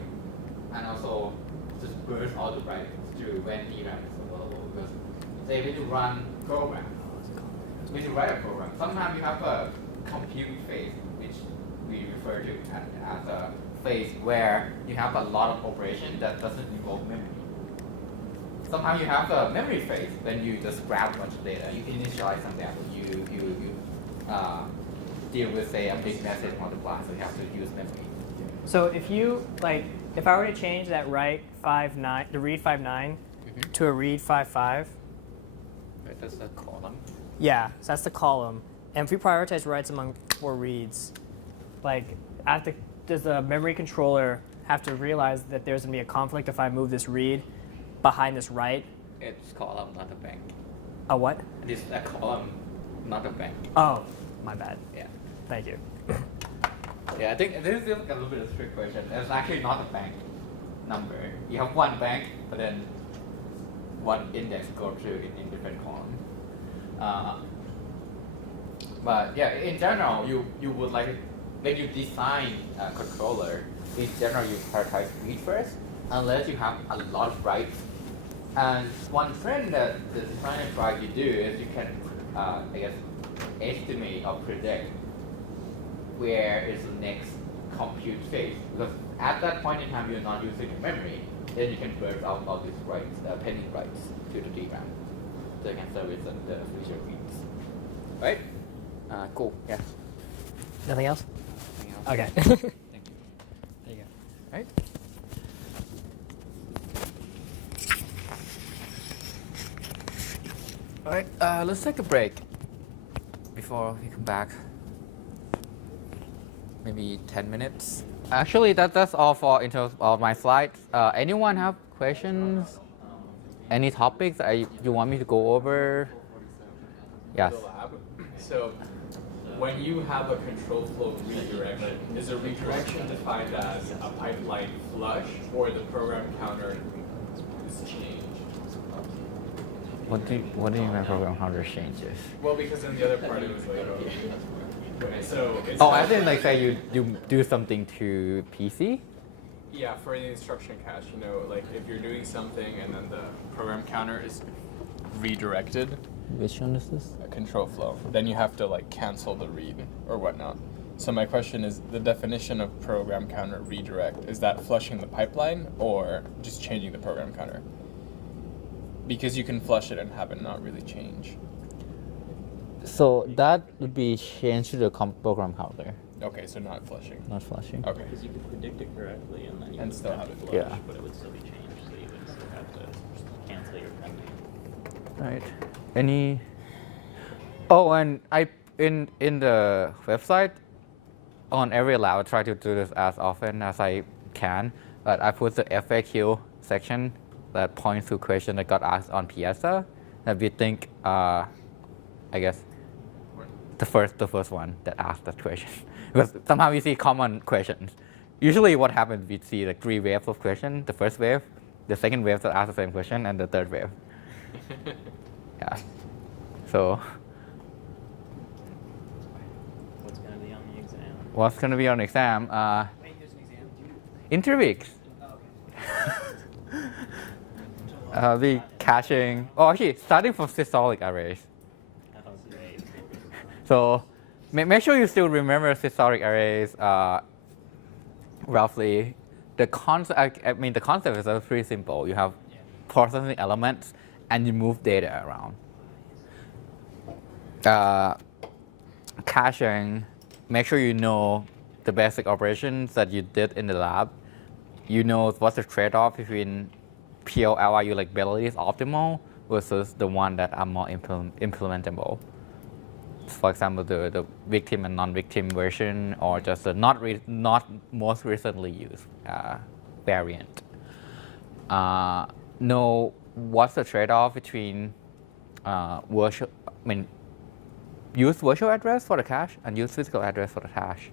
and also just burst all the writes through when DRAM is available. Because say when you run program, when you write a program, sometimes you have a compute phase, which we refer to as a phase where you have a lot of operation that doesn't involve memory. Sometimes you have a memory phase when you just grab a bunch of data, you initialize some data, you deal with say a big message multiply, so you have to use memory. So if you if I were to change that read 5.9 to a read 5.5. Right, that's the column. Yeah, so that's the column. And if we prioritize writes among 4 reads, does the memory controller have to realize that there's going to be a conflict if I move this read behind this write? It's column, not a bank. A what? It is a column, not a bank. Oh, my bad. Yeah. Thank you. Yeah, I think this is a little bit of a trick question. It's actually not a bank number. You have one bank, but then one index goes through in different columns. But yeah, in general, you would like, when you design a controller, in general you prioritize read first, unless you have a lot of writes. And one trend that the designer tries to do is you can, I guess, estimate or predict where is the next compute phase. Because at that point in time, you're not using your memory, then you can burst out all these writes, pending writes to the DRAM. So you can service the future reads. Right? Cool. Yeah. Nothing else? Anything else? Okay. Thank you. There you go. Right? All right. Let's take a break before we come back. Maybe 10 minutes. Actually, that's all for in terms of my slides. Anyone have questions? Any topics you want me to go over? Yes. The lab. So when you have a control flow redirection, is a redirection defined as a pipeline flush or the program counter is changed? What do you mean by program counter changes? Well, because in the other part it was like, so it's Oh, I think like say you do something to PC. yeah, for the instruction cache, like if you're doing something and then the program counter is redirected, Which one is this? a control flow, then you have to like cancel the read or whatnot. So my question is, the definition of program counter redirect, is that flushing the pipeline or just changing the program counter? Because you can flush it and have it not really change. So that would be changed to the program counter, Okay, so not flushing. not flashing. Okay. Because you could predict it correctly and then you And would still have have to it. flush, Yeah. but it would still be changed, so you would still have to cancel your pending. Right. Any? Oh, and in the website on every lab, I try to do this as often as I can. But I put the FAQ section that points to question that got asked on Piazza that we think, I guess, the first one that asked that question. Because somehow we see common questions. Usually what happens, we see like 3 waves of questions. The first wave, the second wave that asks the same question, and the third wave. Yeah. So. What's going to be on the exam? What's going to be on exam? Wait, there's an exam? In 3 weeks. Oh, okay. Be caching. Oh, actually, starting from systolic arrays. That was great. So make sure you still remember systolic arrays roughly. The concept, I mean, the concept is pretty simple. You have processing elements and you move data around. Caching, make sure you know the basic operations that you did in the lab. You know what's the trade-off between PLLIU like ability is optimal versus the one that are more implementable. For example, the victim and non-victim version, or just the not most recently used variant. Know what's the trade-off between use virtual address for the cache and use physical address for the cache.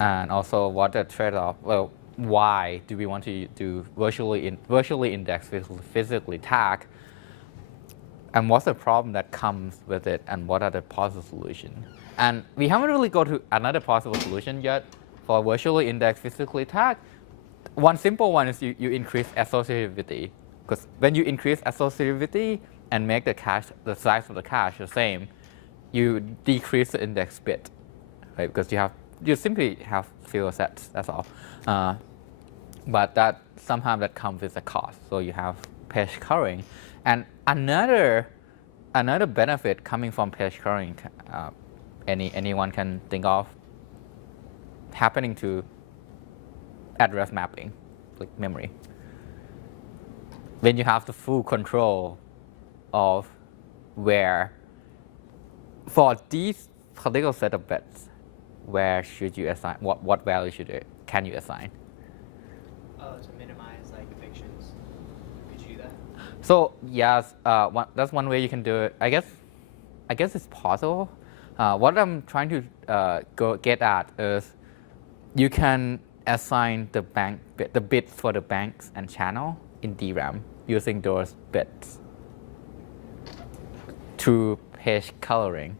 And also what the trade-off, well, why do we want to do virtually index physically tag, and what's the problem that comes with it, and what are the possible solutions? And we haven't really go to another possible solution yet for virtually index physically tag. One simple one is you increase associativity, because when you increase associativity and make the size of the cache the same, you decrease the index bit, right? Because you simply have fewer sets. That's all. But that somehow that comes with a cost. So you have page coloring, and another benefit coming from page coloring, anyone can think of happening to address mapping, like memory. When you have the full control of where, for these particular set of bits, where should you assign, what value can you assign? Oh, to minimize like evictions. Could you do that? So yes, that's one way you can do it. I guess it's possible. What I'm trying to get at is you can assign the bits for the banks and channel in DRAM using those bits to page coloring,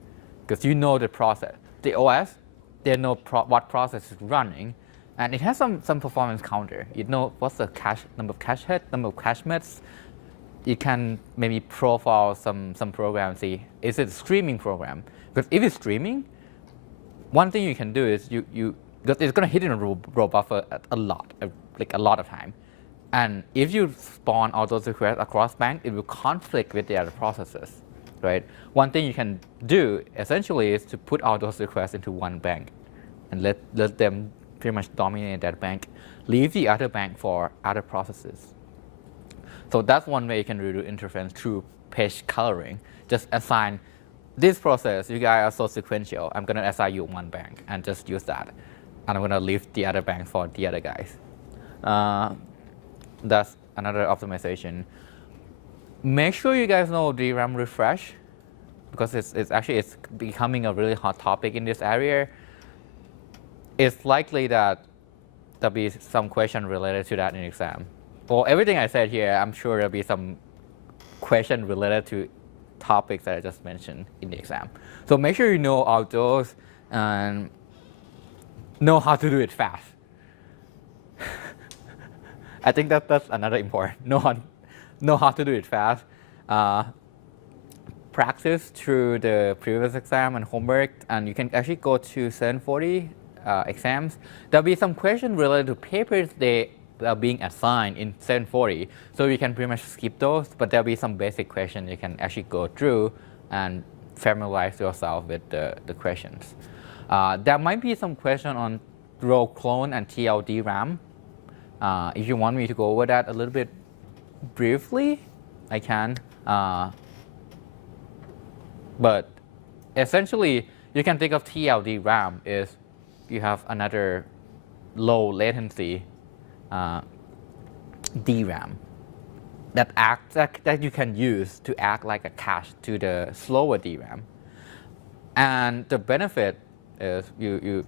because you know the process. The OS, they know what process is running, and it has some performance counter. You know what's the number of cache hits, number of cache miss. You can maybe profile some program, see is it a streaming program? Because if it's streaming, one thing you can do is because it's going to hit in a row buffer a lot of time. And if you spawn all those requests across bank, it will conflict with the other processes, right? One thing you can do essentially is to put all those requests into one bank and let them pretty much dominate that bank. Leave the other bank for other processes. So that's one way you can reduce interference through page coloring. Just assign this process, you guys are so sequential, I'm going to assign you one bank and just use that. And I'm going to leave the other bank for the other guys. That's another optimization. Make sure you guys know DRAM refresh, because it's becoming a really hot topic in this area. It's likely that there'll be some question related to that in exam. For everything I said here, I'm sure there'll be some question related to topics that I just mentioned in the exam. So make sure you know all those and know how to do it fast. I think that's another important. Know how to do it fast. Practice through the previous exam and homework, and you can actually go to 740 exams. There'll be some questions related to papers they are being assigned in 740, so you can pretty much skip those, but there'll be some basic questions you can actually go through and familiarize yourself with the questions. There might be some question on row clone and TLD RAM. If you want me to go over that a little bit briefly, I can. But essentially, you can think of TLD RAM is you have another low latency DRAM that you can use to act like a cache to the slower DRAM. And the benefit is you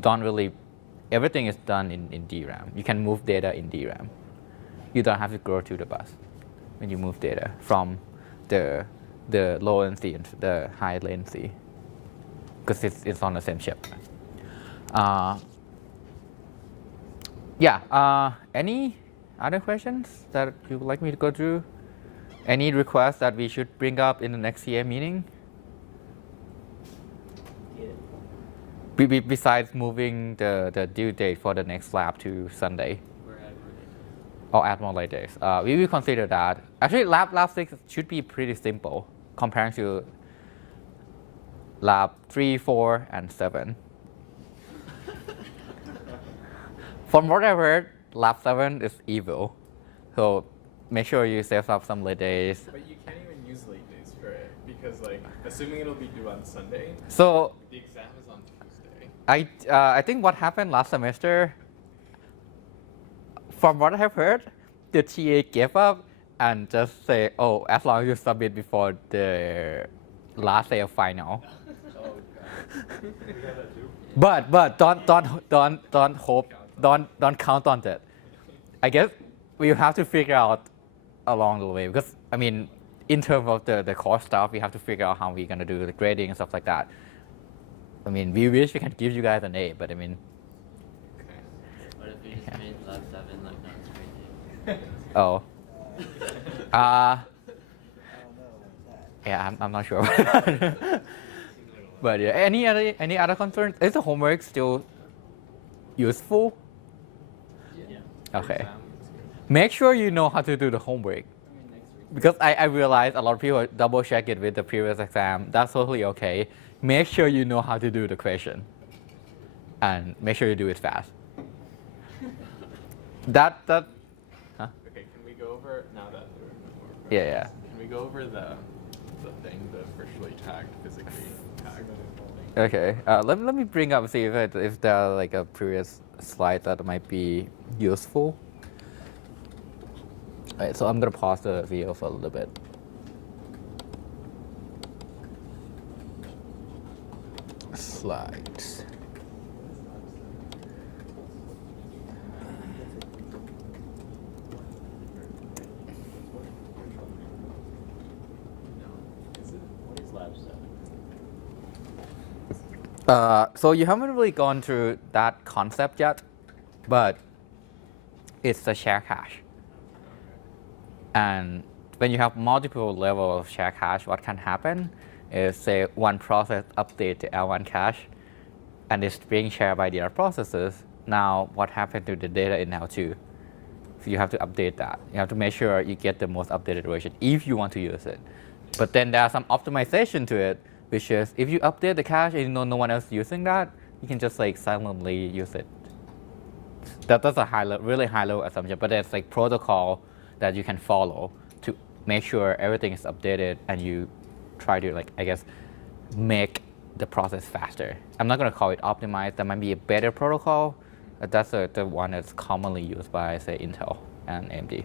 don't really, everything is done in DRAM. You can move data in DRAM. You don't have to go to the bus when you move data from the low latency into the high latency. because it's on the same chip. Yeah. Any other questions that you would like me to go through? Any requests that we should bring up in the next CA meeting? Besides moving the due date for the next lab to Sunday. Or add more late days. We will consider that. Actually, lab 6 should be pretty simple comparing to lab 3, 4, and 7. From what I've heard, lab 7 is evil. So make sure you save up some late days. But you can't even use late days for it because, like, assuming it'll be due on Sunday, So the exam is on Tuesday. I think what happened last semester, from what I have heard, the TA gave up and just say, oh, as long as you submit before the last day of final. But don't hope, don't count on that. I guess we have to figure out along the way because I mean, in terms of the core stuff, we have to figure out how we're gonna do the grading and stuff like that. I mean, we wish we can give you guys an A, but I mean. What if we just made lab 7 like not straight? Oh. Yeah, I'm not sure. But yeah, any other concerns? Is the homework still useful? Yeah. Okay. Make sure you know how to do the homework. Because I realized a lot of people double check it with the previous exam. That's totally okay. Make sure you know how to do the question. And make sure you do it fast. That huh? Okay, can we go over now that there are no more questions? Yeah. Can we go over the thing, the virtually tagged, physically tagged thing? Okay. Let me bring up, see if there are like a previous slide that might be useful. Alright, so I'm gonna pause the video for a little bit. Slides. What is lab 7? So you haven't really gone through that concept yet, but it's the share cache. And when you have multiple levels of share cache, what can happen is, say, one process updates the L1 cache, and it's being shared by the other processes. Now, what happened to the data in L2? So you have to update that. You have to make sure you get the most updated version if you want to use it. But then there's some optimization to it, which is if you update the cache and you know no one else using that, you can just like silently use it. That's a really high-level assumption, but it's like protocol that you can follow to make sure everything is updated and you try to, like, I guess, make the process faster. I'm not going to call it optimized. That might be a better protocol. But that's the one that's commonly used by, say, Intel and AMD.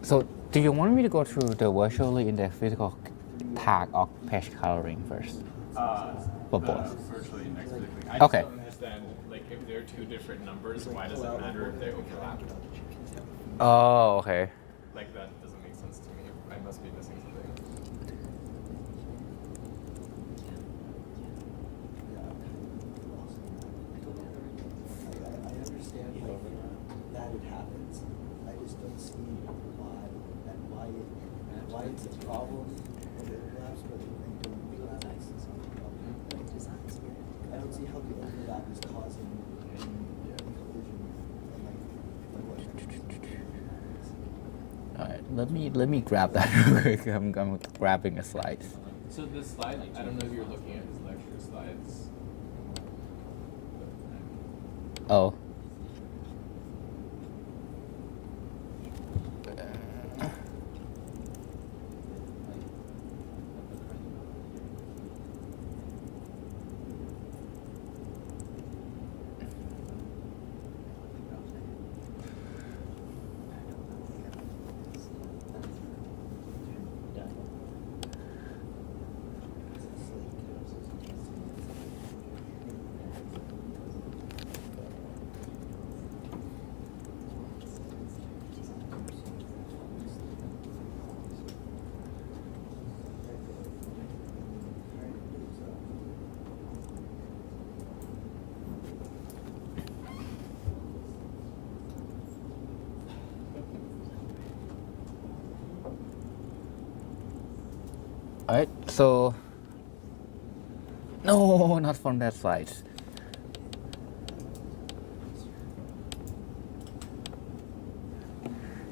So do you want me to go through the virtually index physical tag or page coloring first? For both? Virtually indexed physically. I Okay. just don't understand, like, if they're two different numbers, why does it matter if they overlap? Oh, okay. Like, that doesn't make sense to me. I must be missing something. I understand that it happens. I just don't see why it's a problem let me grab that real quick. I'm grabbing the slides. So this slide, I don't know if you're looking at his lecture slides. Oh. Alright, so no, not from that slide.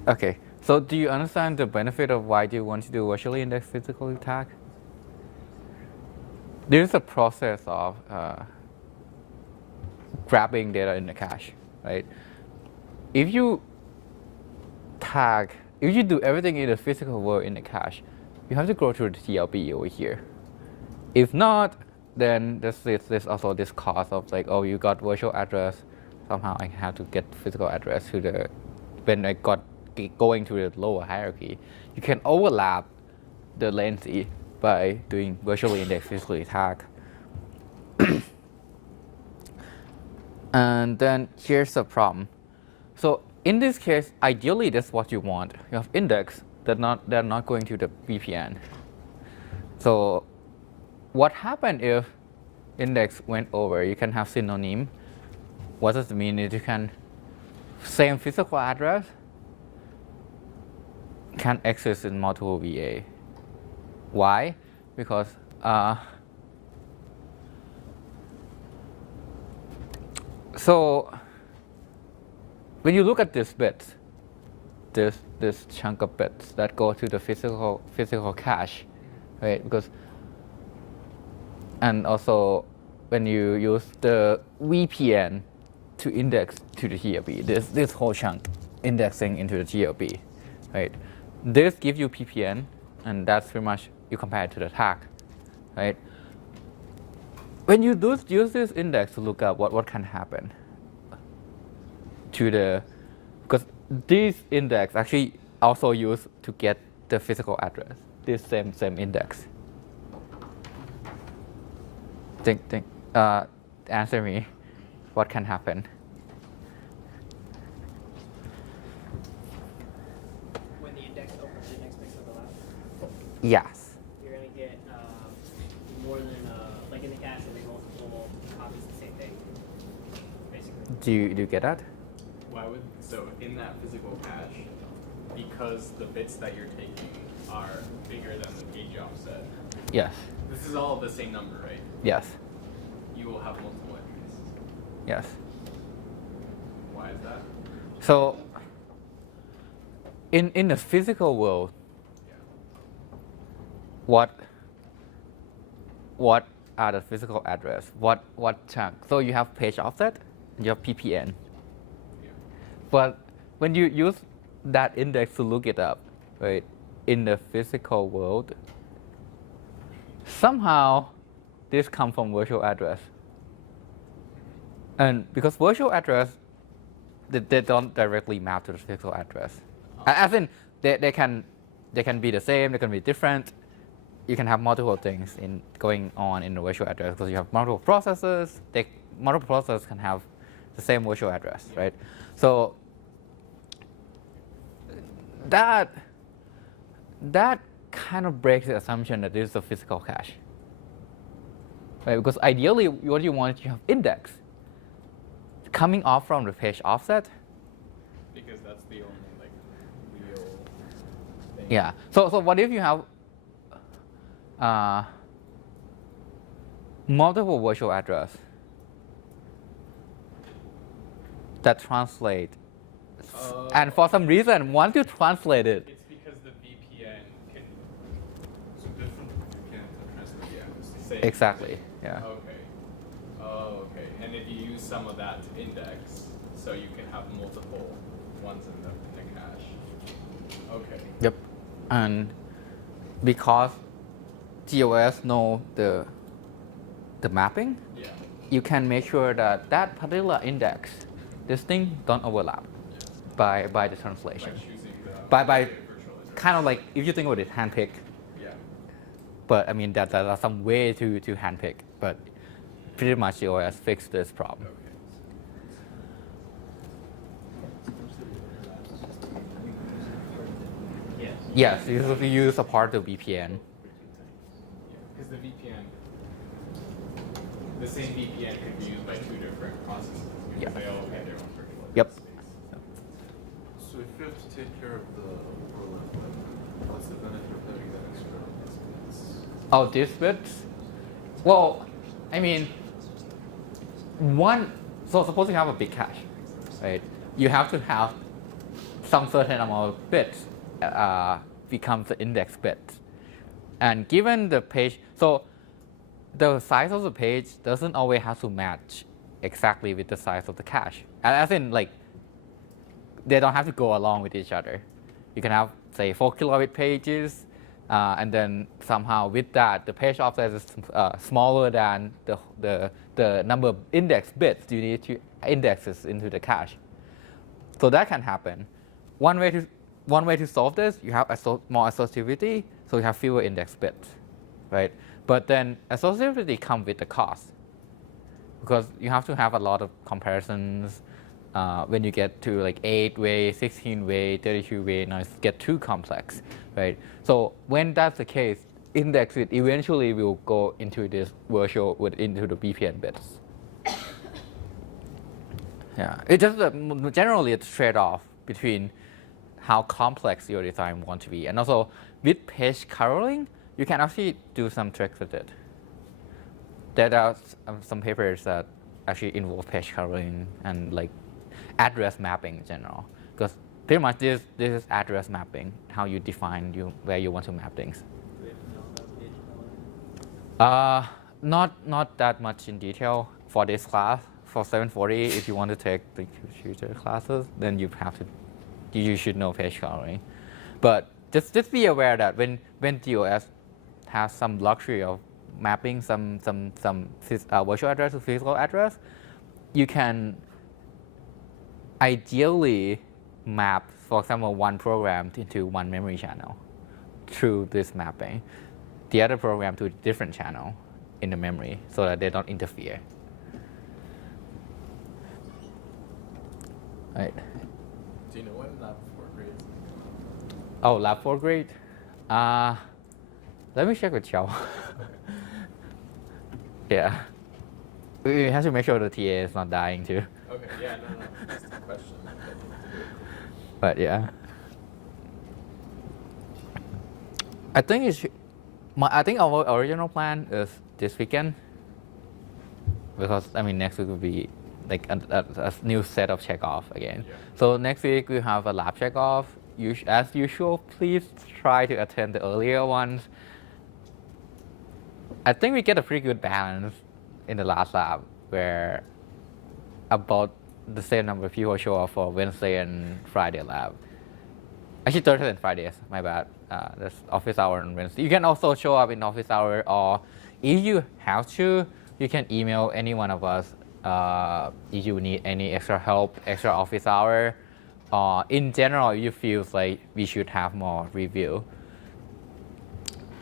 Okay, so do you understand the benefit of why do you want to do virtually indexed physical tag? There's a process of grabbing data in the cache, right? If you do everything in the physical world in the cache, you have to go through the TLB over here. If not, then there's also this cost of like, oh, you got virtual address, somehow I have to get physical address to the, when I got going to the lower hierarchy. You can overlap the latency by doing virtually indexed physically tag. And then here's the problem. So in this case, ideally that's what you want. You have index, they're not going to the VPN. So what happened if index went over? You can have synonym. What does it mean? Is you can same physical address can exist in multiple VA. Why? Because so when you look at this bits, this chunk of bits that go to the physical cache, right? Because and also when you use the VPN to index to the TLB, this whole chunk indexing into the TLB, right? This gives you PPN, and that's pretty much you compare it to the tag, right? When you use this index to look up what can happen to the, because this index actually also used to get the physical address, this same index. Answer me, what can happen? When the index opens, the index makes overlap. Yes. You're gonna get more than like in the cache, there'll be multiple copies of the same thing, basically. Do you get that? Why would, so in that physical cache, because the bits that you're taking are bigger than the page offset, Yes. this is all the same number, right? Yes. You will have multiple entries. Yes. Why is that? So in the physical world, what are the physical address? What chunk? So you have page offset, you have PPN. Yeah. But when you use that index to look it up, right, in the physical world, somehow this comes from virtual address. And because virtual address, they don't directly map to the physical address. As in, they can be the same, they can be different. You can have multiple things going on in the virtual address because you have multiple processes. Multiple processes can have the same virtual address, right? So that kind of breaks the assumption that this is a physical cache, right? Because ideally, what you want is you have index coming off from the page offset. Because that's the only like real thing. Yeah. So what if you have multiple virtual address that translate, and for some reason want to translate it? It's because Exactly. Yeah. Okay. Oh, okay. And if you use some of that to index, so you can have multiple ones in the cache. Okay. Yep. And because GOS know the mapping, Yeah. you can make sure that that particular index, this thing don't overlap Yeah. by the translation. By choosing the By virtual address. kind of like, if you think about it, handpick. Yeah. But I mean, there are some way to handpick, but pretty much GOS fixed this problem. Okay. Yes, you use a part of VPN. Yeah. Because the VPN, the same VPN could be used by two different processes. You Yeah. can say, oh, okay, they're on virtual Yep. address space. So if you have to take care of the overlap, what's the benefit of having that extra space? Oh, this bits? Well, I mean, so suppose you have a big cache, right? You have to have some certain amount of bits becomes the index bits. And given the page, so the size of the page doesn't always have to match exactly with the size of the cache. As in, like, they don't have to go along with each other. You can have, say, 4 kilobit pages, and then somehow with that, the page offset is smaller than the number of index bits you need to index this into the cache. So that can happen. One way to solve this, you have more associativity, so you have fewer index bits, right? But then associativity comes with the cost, because you have to have a lot of comparisons. When you get to like 8-way, 16-way, 32-way, now it gets too complex, right? So when that's the case, index it eventually will go into this into the VPN bits. Yeah, it's just generally it's trade-off between how complex your design wants to be, and also with page caroling, you can actually do some tricks with it. There are some papers that actually involve page caroling and like address mapping in general, because pretty much this is address mapping, how you define where you want to map things. Not that much in detail for this class. For 740, if you want to take the future classes, then you should know page caroling. But just be aware that when DOS has some luxury of mapping some virtual address to physical address, you can ideally map, for example, one program into one memory channel through this mapping, the other program to a different channel in the memory so that they don't interfere. Right. Do you know when Lab 4 grade is? Oh, Lab 4 grade? Let me check with Xiao. Yeah. We have to make sure the TA is not dying too. Okay, yeah, no, that's the question. But yeah. I think our original plan is this weekend, because I mean next week will be like a new set of check-off again. Yeah. So next week we have a lab check-off. As usual, please try to attend the earlier ones. I think we get a pretty good balance in the last lab, where about the same number of people show up for Wednesday and Friday lab. Actually, Thursday and Fridays, my bad. There's office hour on Wednesday. You can also show up in office hour, or if you have to, you can email any one of us if you need any extra help, extra office hour. In general, you feel like we should have more review.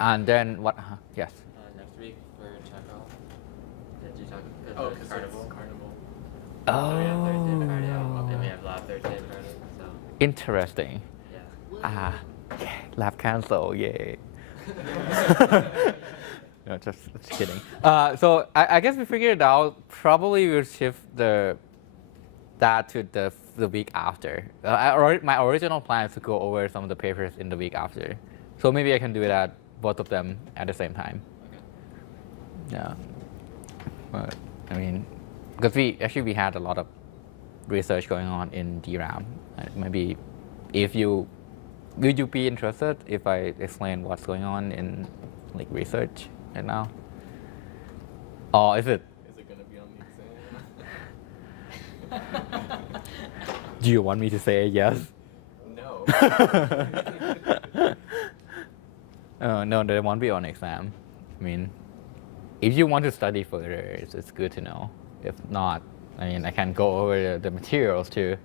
And then what? Yes. Next week for checkoff. Did you talk? Oh, Because because Carnival. Carnival. So we have Thursday, Friday, and we have lab Thursday, Friday. So Interesting. yeah. Lab cancel, yay. No, just kidding. So I guess we figured it out. Probably we'll shift that to the week after. My original plan is to go over some of the papers in the week after. So maybe I can do it at both of them at the same time. Okay. Yeah. But I mean, because we had a lot of research going on in DRAM. Maybe would you be interested if I explain what's going on in like research right now? Oh, is it? Is it gonna be on the exam? Do you want me to say yes? No. No, they won't be on exam. I mean, if you want to study further, it's good to know. If not, I mean, I can go over the materials too.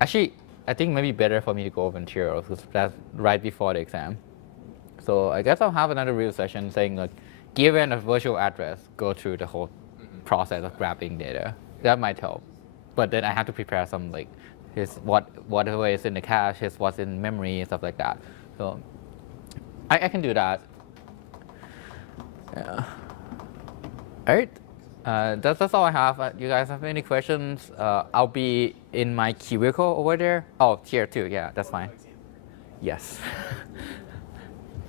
Actually, I think maybe better for me to go over materials because that's right before the exam. So I guess I'll have another real session saying like, given a virtual address, go through the whole process of grabbing data. That might help. But then I have to prepare some like whatever is in the cache, what's in memory, and stuff like that. So I can do that. Yeah. All right. That's all I have. You guys have any questions? I'll be in my cubicle over there. Oh, here too. Yeah, that's fine. Yes.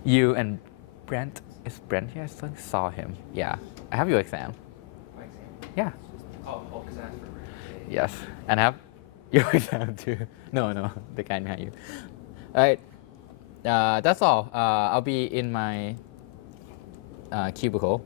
You and Brent. Is Brent here? I saw him. Yeah. I have your exam. My exam? Yeah. Oh, because I asked for it. Yes. And I have your exam too. No, the guy behind you. All right. That's all. I'll be in my cubicle.